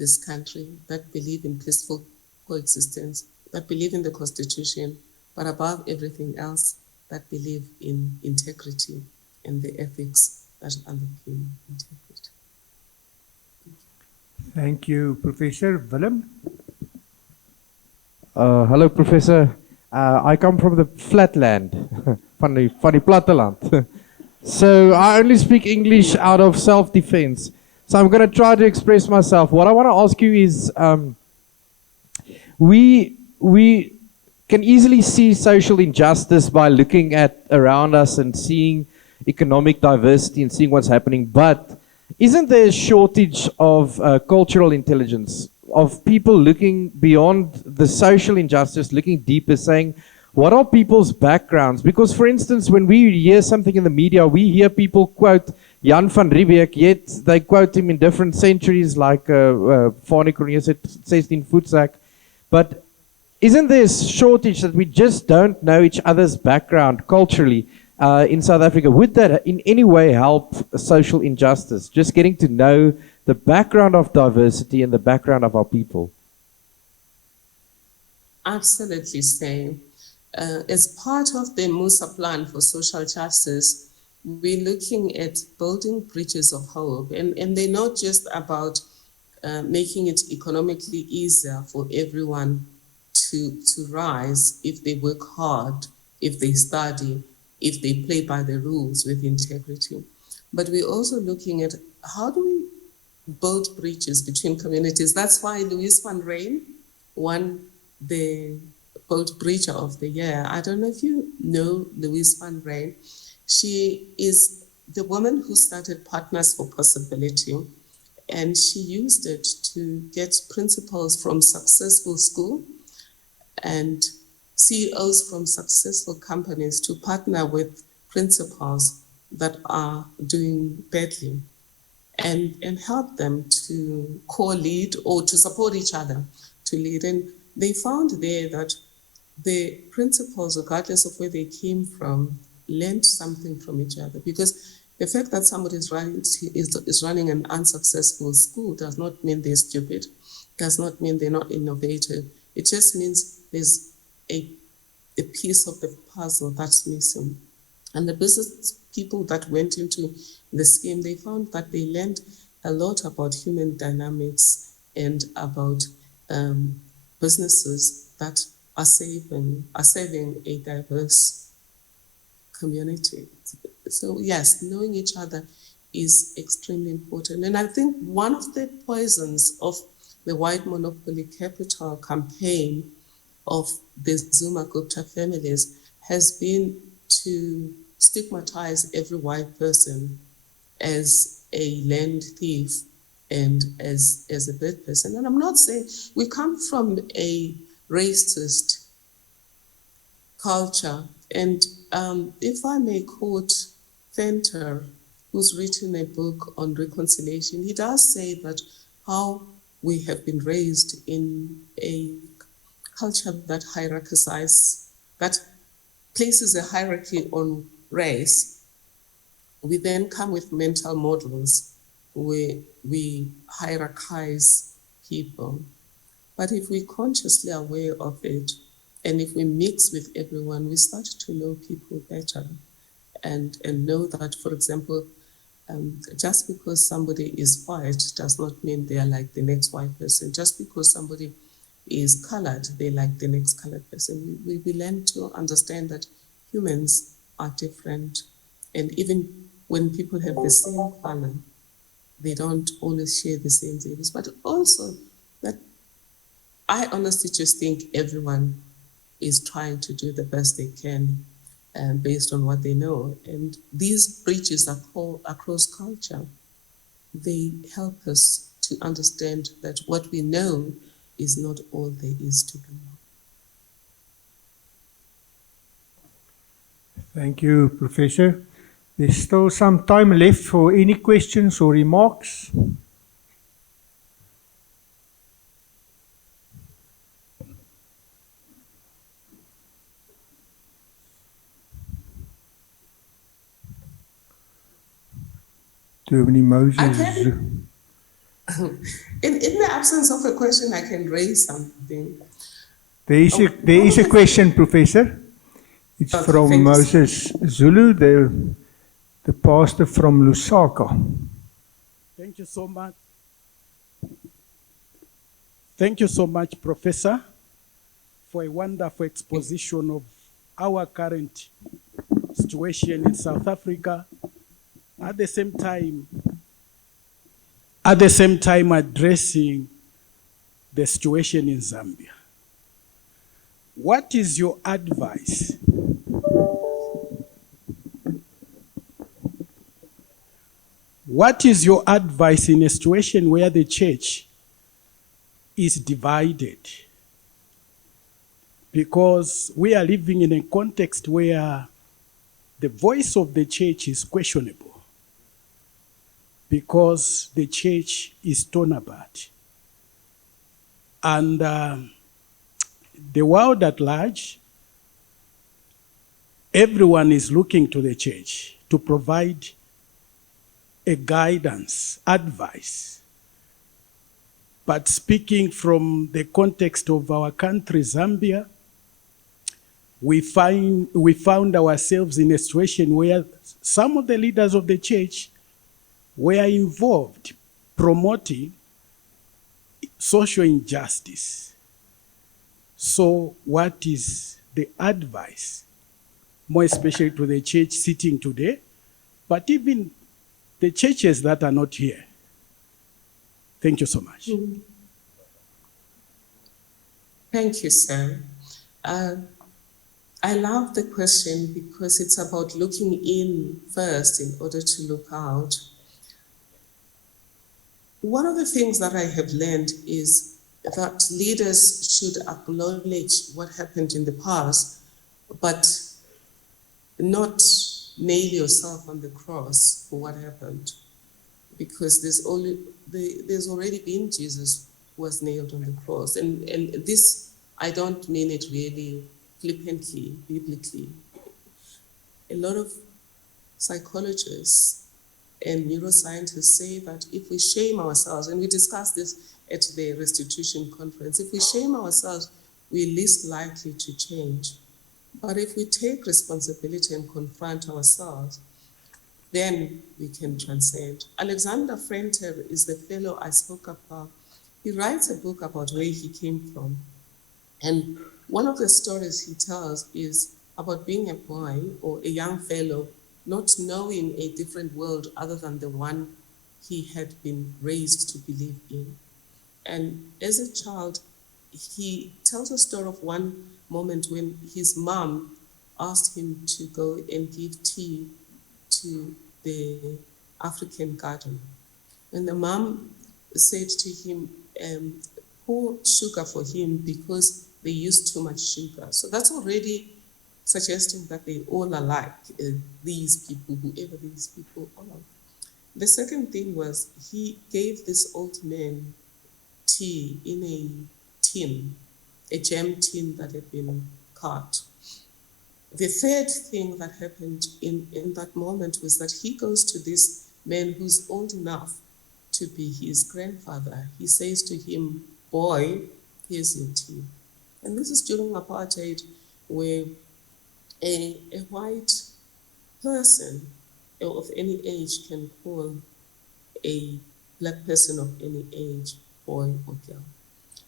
this country, that believe in peaceful coexistence, that believe in the Constitution, but above everything else, that believe in integrity and the ethics that underpin integrity. Thank you, Professor. Willem? Hello, Professor. I come from the flatland, van die platteland. So I only speak English out of self-defense. So I'm going to try to express myself. What I want to ask you is, we can easily see social injustice by looking at around us and seeing economic diversity and seeing what's happening. But isn't there a shortage of cultural intelligence, of people looking beyond the social injustice, looking deeper, saying, what are people's backgrounds? Because, for instance, when we hear something in the media, we hear people quote Jan van Riebeeck, yet they quote him in different centuries, like Fanie Cornelius said, 16 Voetsack. But isn't there a shortage that we just don't know each other's background culturally in South Africa? Would that in any way help social injustice? Just getting to know the background of diversity and the background of our people. Absolutely, same. As part of the Musa plan for social justice, we're looking at building bridges of hope, and they're not just about making it economically easier for everyone to rise if they work hard, if they study, if they play by the rules with integrity. But we're also looking at how do we build bridges between communities. That's why Louise van Rijn won the Boat Bridger of the Year. I don't know if you know Louise van Rijn. She is the woman who started Partners for Possibility, and she used it to get principals from successful school and CEOs from successful companies to partner with principals that are doing badly and help them to co-lead or to support each other to lead. And they found there that the principals, regardless of where they came from, learned something from each other, because the fact that somebody is running an unsuccessful school does not mean they're stupid, does not mean they're not innovative. It just means there's a piece of the puzzle that's missing. And the business people that went into the scheme, they found that they learned a lot about human dynamics and about businesses that are serving a diverse community. So yes, knowing each other is extremely important. And I think one of the poisons of the white monopoly capital campaign of the Zuma Gupta families has been to stigmatize every white person as a land thief and as a bad person. And I'm not saying, we come from a racist culture. And if I may quote Venter, who's written a book on reconciliation, he does say that how we have been raised in a culture that hierarchizes, that places a hierarchy on race. We then come with mental models where we hierarchize people. But if we're consciously aware of it, and if we mix with everyone, we start to know people better and know that, for example, just because somebody is white does not mean they are like the next white person. Just because somebody is colored, they like the next colored person. We learn to understand that humans are different. And even when people have the same color, they don't always share the same values. But also that I honestly just think everyone is trying to do the best they can based on what they know. And these bridges across culture, they help us to understand that what we know is not all there is to be known. Thank you, Professor. There's still some time left for any questions or remarks. Dominee Moses. In the absence of a question, I can raise something. There is a question, Professor. It's Okay, from thank you, Moses Zulu, the pastor from Lusaka. Thank you so much. Thank you so much, Professor, for a wonderful exposition of our current situation in South Africa. At the same time addressing the situation in Zambia. What is your advice? What is your advice in a situation where the church is divided? Because we are living in a context where the voice of the church is questionable, because the church is torn apart. And the world at large, everyone is looking to the church to provide a guidance, advice. But speaking from the context of our country, Zambia, we found ourselves in a situation where some of the leaders of the church were involved promoting social injustice. So what is the advice, more especially to the church sitting today, but even the churches that are not here? Thank you so much. Thank you, sir. I love the question because it's about looking in first in order to look out. One of the things that I have learned is that leaders should acknowledge what happened in the past, but not nail yourself on the cross for what happened, because there's already been Jesus who was nailed on the cross. And this, I don't mean it really flippantly, biblically. A lot of psychologists and neuroscientists say that if we shame ourselves, and we discussed this at the restitution conference, if we shame ourselves, we're least likely to change. But if we take responsibility and confront ourselves, then we can transcend. Alexander Frenter is the fellow I spoke about. He writes a book about where he came from. And one of the stories he tells is about being a boy or a young fellow, not knowing a different world other than the one he had been raised to believe in. And as a child, he tells a story of one moment when his mom asked him to go and give tea to the African garden. And the mom said to him, pour sugar for him because they use too much sugar. So that's already suggesting that they all are like these people, whoever these people are. The second thing was he gave this old man tea in a tin, a jam tin that had been cut. The third thing that happened in that moment was that he goes to this man who's old enough to be his grandfather. He says to him, boy, here's your tea. And this is during apartheid, where a white person of any age can call a black person of any age boy or girl.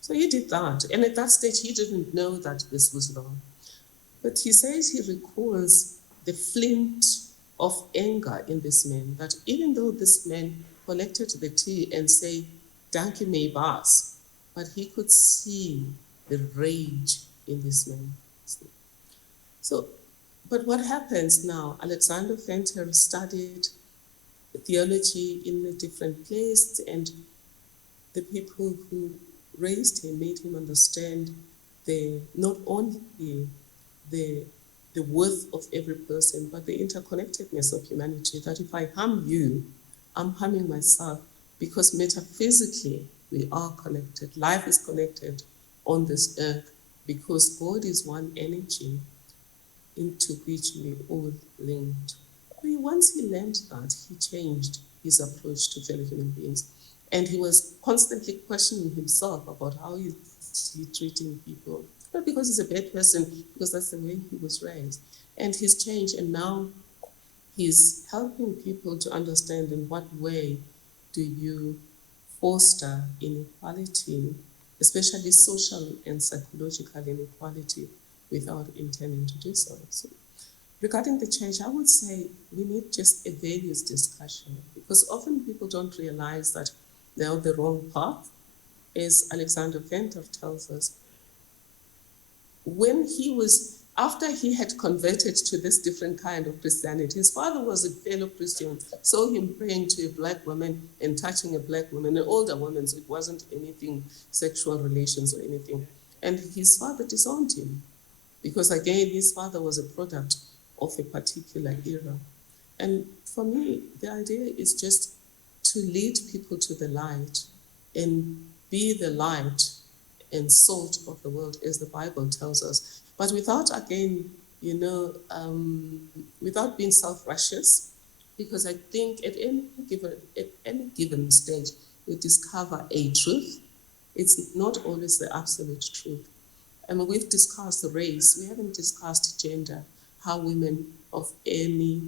So he did that. And at that stage, he didn't know that this was wrong. But he says he recalls the flint of anger in this man, that even though this man collected the tea and say, "Dankie my baas," but he could see the rage in this man. So, but what happens now? Alexander Venter studied theology in a different place, and the people who raised him made him understand not only the worth of every person, but the interconnectedness of humanity, that if I harm you, I'm harming myself, because metaphysically we are connected. Life is connected on this earth because God is one energy into which we all linked. Once he learned that, he changed his approach to fellow human beings. And he was constantly questioning himself about how he's treating people. Not because he's a bad person, because that's the way he was raised. And he's changed, and now he's helping people to understand in what way do you foster inequality, especially social and psychological inequality, without intending to do so. So regarding the church, I would say we need just a values discussion, because often people don't realize that they're on the wrong path. As Alexander Venter tells us, after he had converted to this different kind of Christianity, his father was a fellow Christian, saw him praying to a black woman and touching a black woman, an older woman, so it wasn't anything, sexual relations or anything. And his father disowned him, because again, his father was a product of a particular era. And for me, the idea is just to lead people to the light and be the light and salt of the world, as the Bible tells us. But without, again, without being self-righteous, because I think at any given stage, we discover a truth. It's not always the absolute truth. I mean, we've discussed race, we haven't discussed gender, how women of any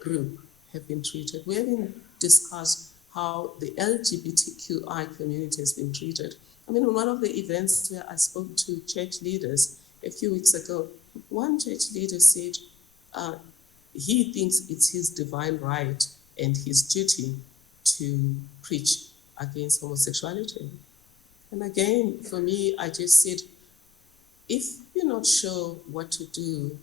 group have been treated. We haven't discussed how the LGBTQI community has been treated. I mean, in one of the events where I spoke to church leaders a few weeks ago, one church leader said he thinks it's his divine right and his duty to preach against homosexuality. And again, for me, I just said, if you're not sure what to do,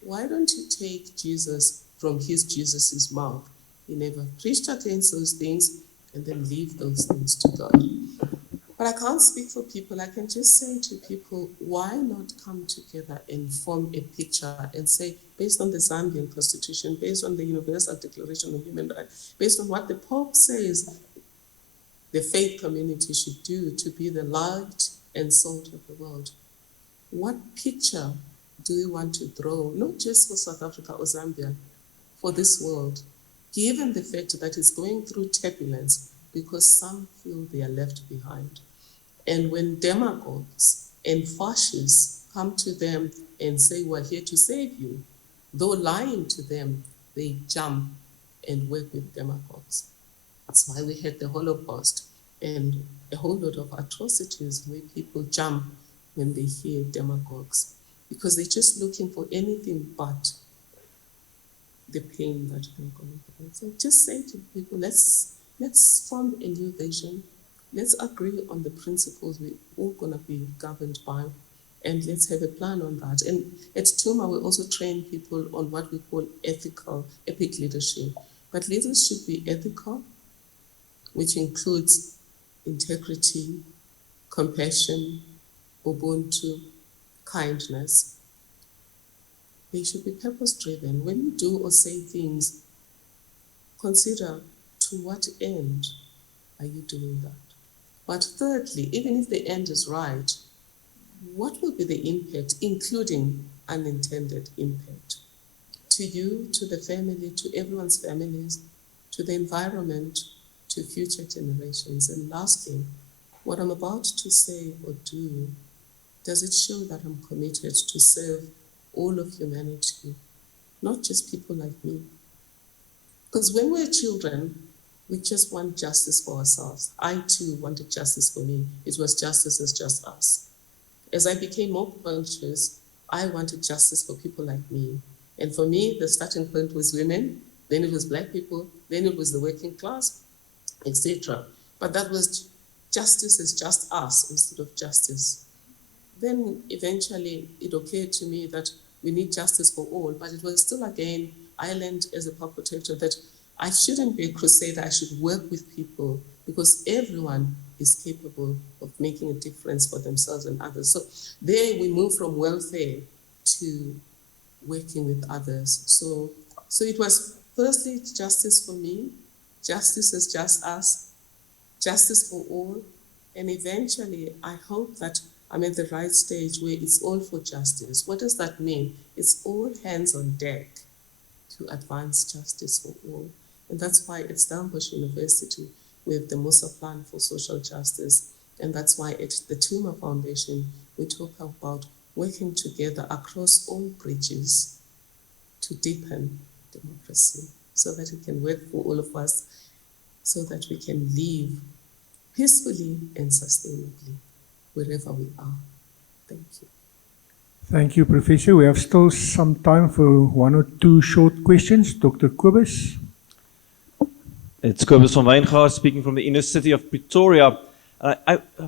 why don't you take Jesus from his Jesus's mouth? He never preached against those things, and then leave those things to God. But I can't speak for people. I can just say to people, why not come together and form a picture and say, based on the Zambian Constitution, based on the Universal Declaration of Human Rights, based on what the Pope says the faith community should do to be the light and salt of the world, what picture do we want to draw, not just for South Africa or Zambia, for this world, given the fact that it's going through turbulence because some feel they are left behind? And when demagogues and fascists come to them and say, we're here to save you, though lying to them, they jump and work with demagogues. That's why we had the Holocaust and a whole lot of atrocities where people jump when they hear demagogues, because they're just looking for anything but the pain that they're going through. So just say to people, let's form a new vision. Let's agree on the principles we're all going to be governed by, and let's have a plan on that. And at Tuma, we also train people on what we call epic leadership. But leaders should be ethical, which includes integrity, compassion, ubuntu, kindness. They should be purpose-driven. When you do or say things, consider to what end are you doing that? But thirdly, even if the end is right, what will be the impact, including unintended impact? To you, to the family, to everyone's families, to the environment, to future generations. And lastly, what I'm about to say or do, does it show that I'm committed to serve all of humanity, not just people like me? Because when we're children, we just want justice for ourselves. I too wanted justice for me. It was justice as just us. As I became more conscious, I wanted justice for people like me. And for me, the starting point was women, then it was Black people, then it was the working class, etc. But that was justice as just us instead of justice. Then eventually it occurred to me that we need justice for all, but it was still, again, I learned as a public protector that I shouldn't be a crusader. I should work with people because everyone is capable of making a difference for themselves and others. So there we move from welfare to working with others. So it was firstly justice for me, justice as just us, justice for all, and eventually I hope that I'm at the right stage where it's all for justice. What does that mean? It's all hands on deck to advance justice for all. And that's why at Stellenbosch University, we have the Musa Plan for Social Justice. And that's why at the Tuma Foundation, we talk about working together across all bridges to deepen democracy so that it can work for all of us, so that we can live peacefully and sustainably wherever we are. Thank you. Thank you, Professor. We have still some time for one or two short questions. Dr. Kobus. It's Kobus van Wijngaard speaking from the inner city of Pretoria.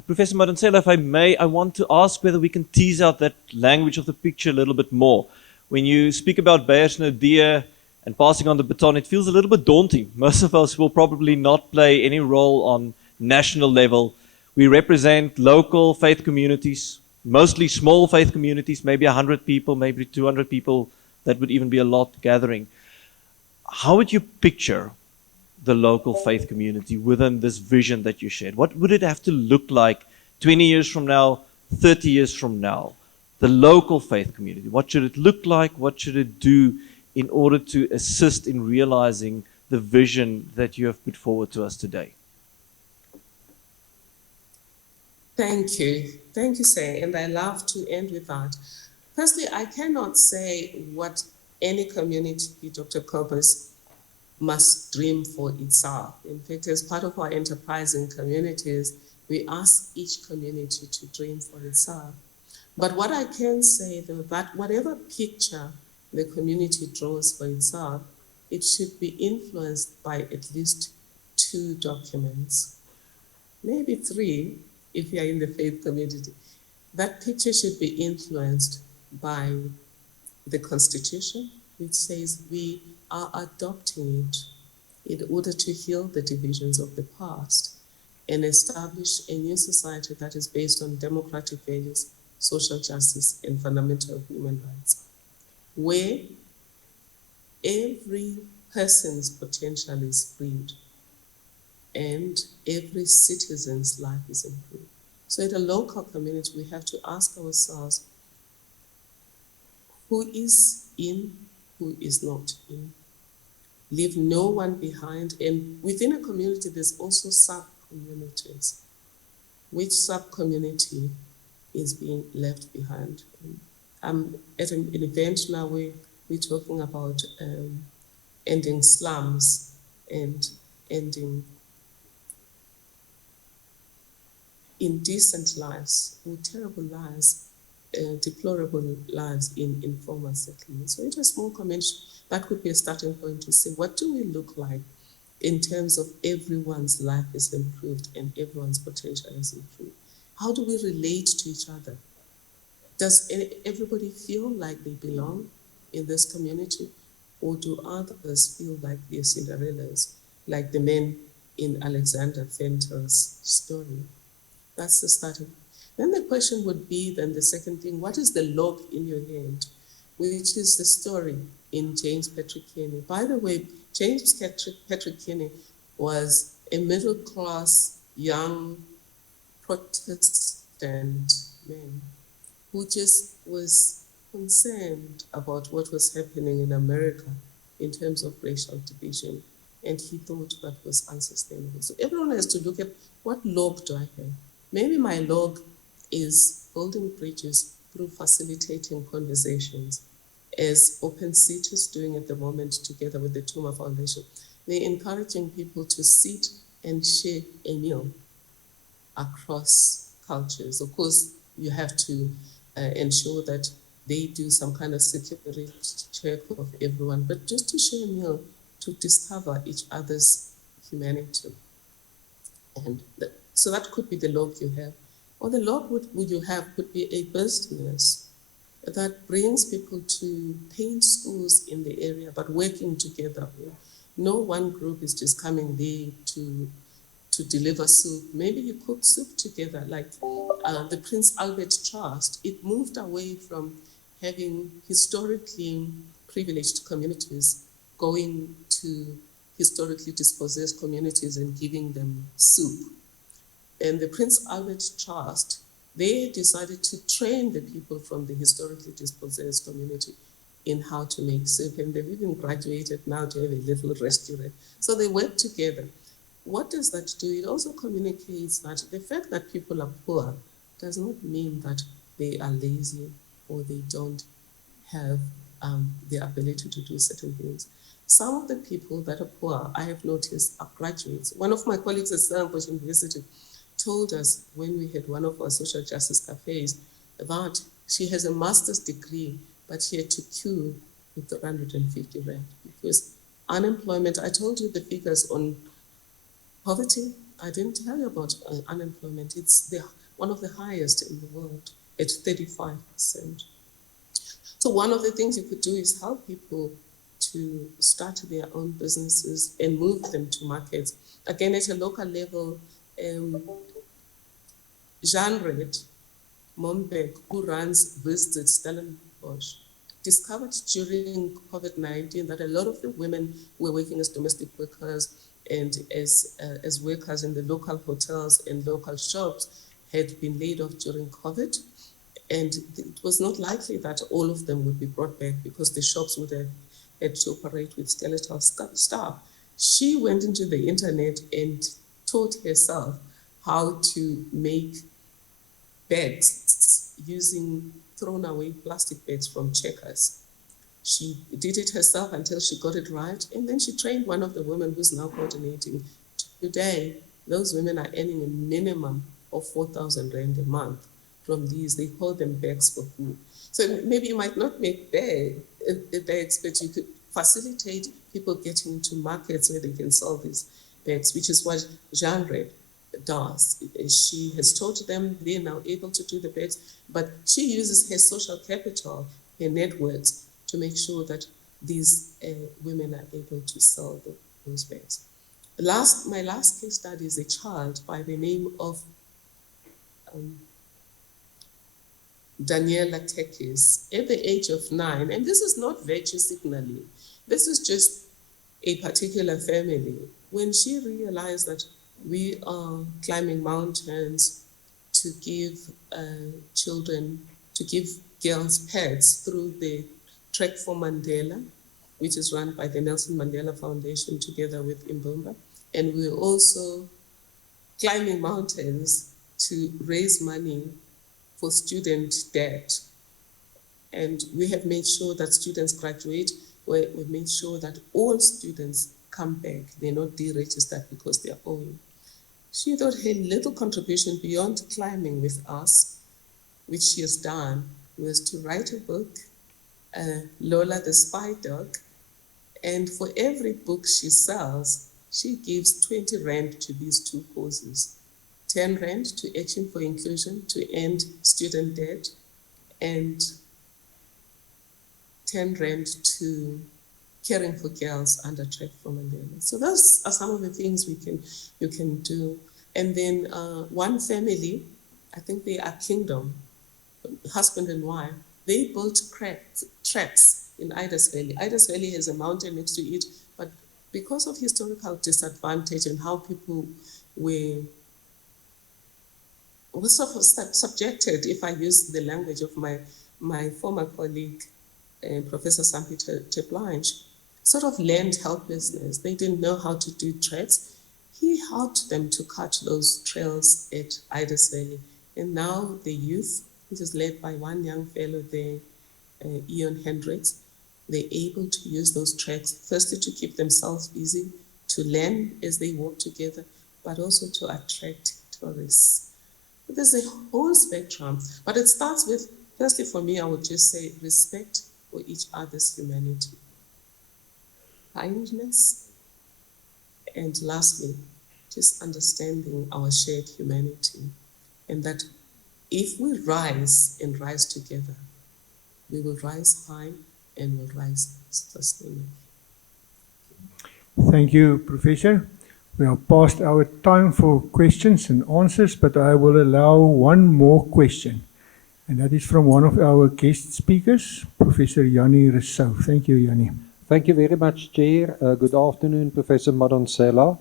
Professor Madonsela, if I may, I want to ask whether we can tease out that language of the picture a little bit more. When you speak about Beyers no Deer and passing on the baton, it feels a little bit daunting. Most of us will probably not play any role on national level. We represent local faith communities, mostly small faith communities, maybe 100 people, maybe 200 people. That would even be a lot gathering. How would you picture the local faith community within this vision that you shared? What would it have to look like 20 years from now, 30 years from now? The local faith community, what should it look like? What should it do in order to assist in realizing the vision that you have put forward to us today? Thank you. Thank you, Say, and I love to end with that. Firstly, I cannot say what any community, Dr. Kobus, must dream for itself. In fact, as part of our enterprising communities, we ask each community to dream for itself. But what I can say, though, that whatever picture the community draws for itself, it should be influenced by at least 2 documents, maybe 3, if you are in the faith community. That picture should be influenced by the Constitution, which says we are adopting it in order to heal the divisions of the past and establish a new society that is based on democratic values, social justice, and fundamental human rights, where every person's potential is freed and every citizen's life is improved. So at a local community, we have to ask ourselves, who is in, who is not in? Leave no one behind. And within a community, there's also sub-communities. Which sub-community is being left behind? I'm at an event now where we're talking about ending slums and ending indecent lives or terrible lives, deplorable lives in informal settlements. So it's a small community. That could be a starting point to say, what do we look like in terms of everyone's life is improved and everyone's potential is improved? How do we relate to each other? Does everybody feel like they belong in this community? Or do others feel like they're Cinderellas, like the men in Alexander Fenton's story? That's the starting. Then the question would be, then the second thing, what is the log in your hand? Which is the story in James Patrick Kinney. By the way, James Patrick Kinney was a middle-class, young Protestant man who just was concerned about what was happening in America in terms of racial division. And he thought that was unsustainable. So everyone has to look at, what log do I have? Maybe my log is building bridges through facilitating conversations, as Open Seat is doing at the moment together with the Tuma Foundation. They're encouraging people to sit and share a meal across cultures. Of course, you have to ensure that they do some kind of security check of everyone, but just to share a meal, to discover each other's humanity. And so that could be the log you have. Or the log would you have could be a business that brings people to paint schools in the area, but working together. No one group is just coming there to deliver soup. Maybe you cook soup together, like the Prince Albert Trust. It moved away from having historically privileged communities going to historically dispossessed communities and giving them soup. And the Prince Albert Trust, they decided to train the people from the historically dispossessed community in how to make soup. And they've even graduated now to have a little restaurant. So they work together. What does that do? It also communicates that the fact that people are poor does not mean that they are lazy or they don't have the ability to do certain things. Some of the people that are poor, I have noticed, are graduates. One of my colleagues at Stellenbosch University told us when we had one of our social justice cafes that she has a master's degree, but she had to queue with 150 rand because unemployment, I told you the figures on poverty. I didn't tell you about unemployment. It's one of the highest in the world at 35%. So one of the things you could do is help people to start their own businesses and move them to markets. Again, at a local level, Jean Red Mombeck, who runs Visit Stellenbosch, discovered during COVID-19 that a lot of the women were working as domestic workers and as workers in the local hotels and local shops had been laid off during COVID. And it was not likely that all of them would be brought back because the shops would have had to operate with skeletal staff. She went into the internet and taught herself how to make bags using thrown away plastic bags from Checkers. She did it herself until she got it right, and then she trained one of the women who's now coordinating. Today, those women are earning a minimum of 4,000 rand a month from these. They call them bags for food. So maybe you might not make bags, but you could facilitate people getting into markets where they can sell these bags, which is what Jean read. does. She has taught them, they're now able to do the beds, but she uses her social capital, her networks, to make sure that these women are able to sell those beds. My last case study is a child by the name of Daniela Tekis at the age of 9, and this is not virtue signaling, this is just a particular family. When she realized that we are climbing mountains to give children, to give girls pads through the Trek for Mandela, which is run by the Nelson Mandela Foundation together with Imbumba, and we're also climbing mountains to raise money for student debt. And we have made sure that students graduate. We've made sure that all students come back. They're not deregistered because they're owing. She thought her little contribution beyond climbing with us, which she has done, was to write a book, Lola the Spy Dog. And for every book she sells, she gives 20 Rand to these two causes. 10 Rand to Action for Inclusion to end student debt, and 10 Rand to Caring for Girls under Trek for Mandela. So those are some of the things you can do. And then one family, I think they are Kingdom, husband and wife, they built tracks in Idas Valley. Idas Valley has a mountain next to it, but because of historical disadvantage and how people were sort of subjected, if I use the language of my former colleague, Professor Sampi Teblanche, sort of learned helplessness. They didn't know how to do treks. He helped them to cut those trails at Idas Valley. And now the youth, which is led by one young fellow there, Ian Hendricks, they're able to use those treks, firstly to keep themselves busy, to learn as they walk together, but also to attract tourists. There's a whole spectrum, but it starts with, firstly for me, I would just say respect for each other's humanity, kindness, and lastly, just understanding our shared humanity, and that if we rise and rise together, we will rise high and will rise sustainably. Thank you, Professor. We are past our time for questions and answers, but I will allow one more question. And that is from one of our guest speakers, Professor Jannie Rousseau. Thank you, Jannie. Thank you very much, Chair. Good afternoon, Professor Madonsela.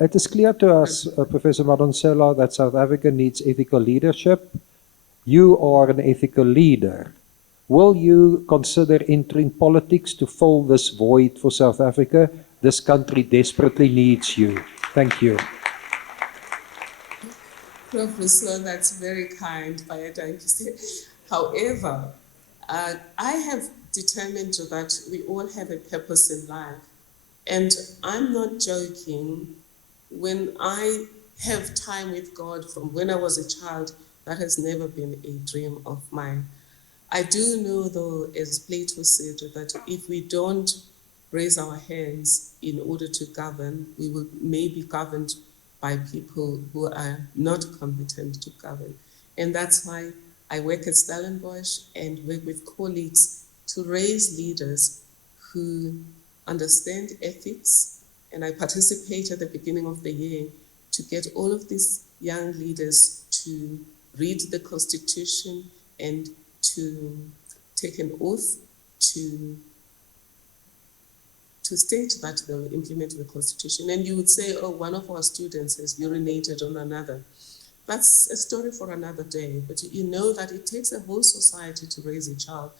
It is clear to us, Professor Madonsela, that South Africa needs ethical leadership. You are an ethical leader. Will you consider entering politics to fill this void for South Africa? This country desperately needs you. Thank you. Prof. Rousseau, that's very kind, However, I have determined that we all have a purpose in life. And I'm not joking. When I have time with God from when I was a child, that has never been a dream of mine. I do know, though, as Plato said, that if we don't raise our hands in order to govern, we will may be governed by people who are not competent to govern. And that's why I work at Stellenbosch and work with colleagues to raise leaders who understand ethics. And I participate at the beginning of the year to get all of these young leaders to read the Constitution and to take an oath to state that they'll implement the Constitution. And you would say, oh, one of our students has urinated on another. That's a story for another day, but you know that it takes a whole society to raise a child.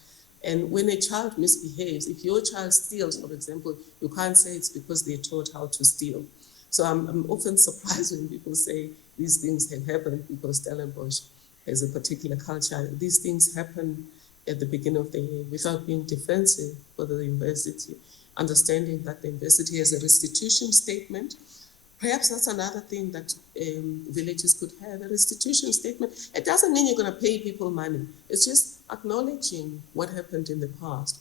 And when a child misbehaves, if your child steals, for example, you can't say it's because they're taught how to steal. So I'm often surprised when people say these things have happened because Stellenbosch has a particular culture. These things happen at the beginning of the year without being defensive for the university, understanding that the university has a restitution statement. Perhaps that's another thing that villages could have, a restitution statement. It doesn't mean you're going to pay people money. It's just acknowledging what happened in the past.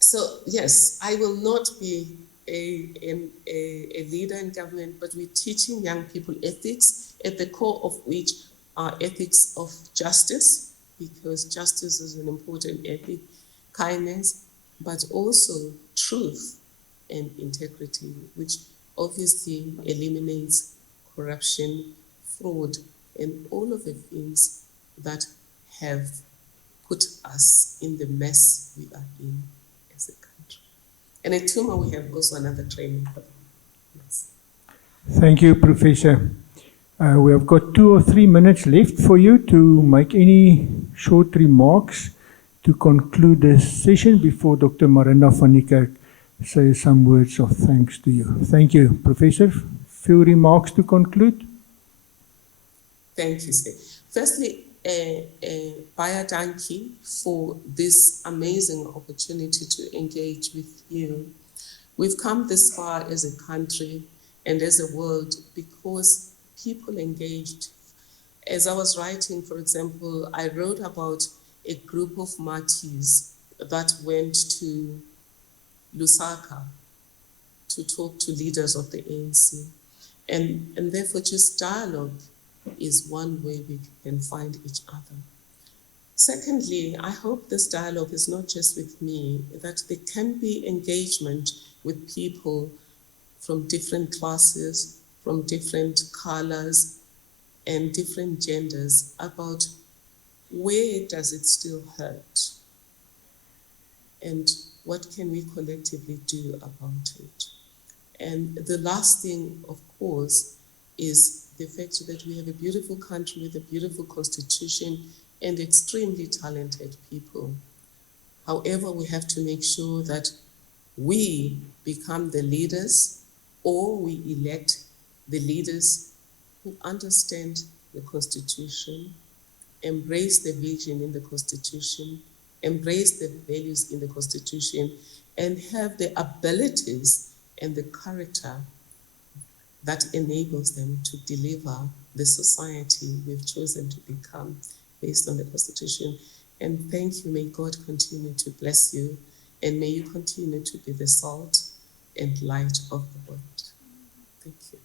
So yes, I will not be a leader in government, but we're teaching young people ethics, at the core of which are ethics of justice, because justice is an important ethic, kindness, but also truth and integrity, which obviously eliminates corruption, fraud, and all of the things that have put us in the mess we are in as a country. And at Tuma, we have also another training for them. Yes. Thank you, Professor. We have got 2 or 3 minutes left for you to make any short remarks to conclude this session before Dr. Marinda van die Kerk says some words of thanks to you. Thank you, Professor. Few remarks to conclude. Thank you, sir. Firstly, Baya Danki for this amazing opportunity to engage with you. We've come this far as a country and as a world because people engaged. As I was writing, for example, I wrote about a group of martyrs that went to Lusaka to talk to leaders of the ANC. And therefore, just dialogue is one way we can find each other. Secondly, I hope this dialogue is not just with me, that there can be engagement with people from different classes, from different colors, and different genders about where does it still hurt and what can we collectively do about it. And the last thing, of course, is the fact that we have a beautiful country with a beautiful constitution and extremely talented people. However, we have to make sure that we become the leaders or we elect the leaders who understand the Constitution, embrace the vision in the Constitution, embrace the values in the Constitution, and have the abilities and the character that enables them to deliver the society we've chosen to become based on the Constitution. And thank you. May God continue to bless you, and may you continue to be the salt and light of the world. Thank you.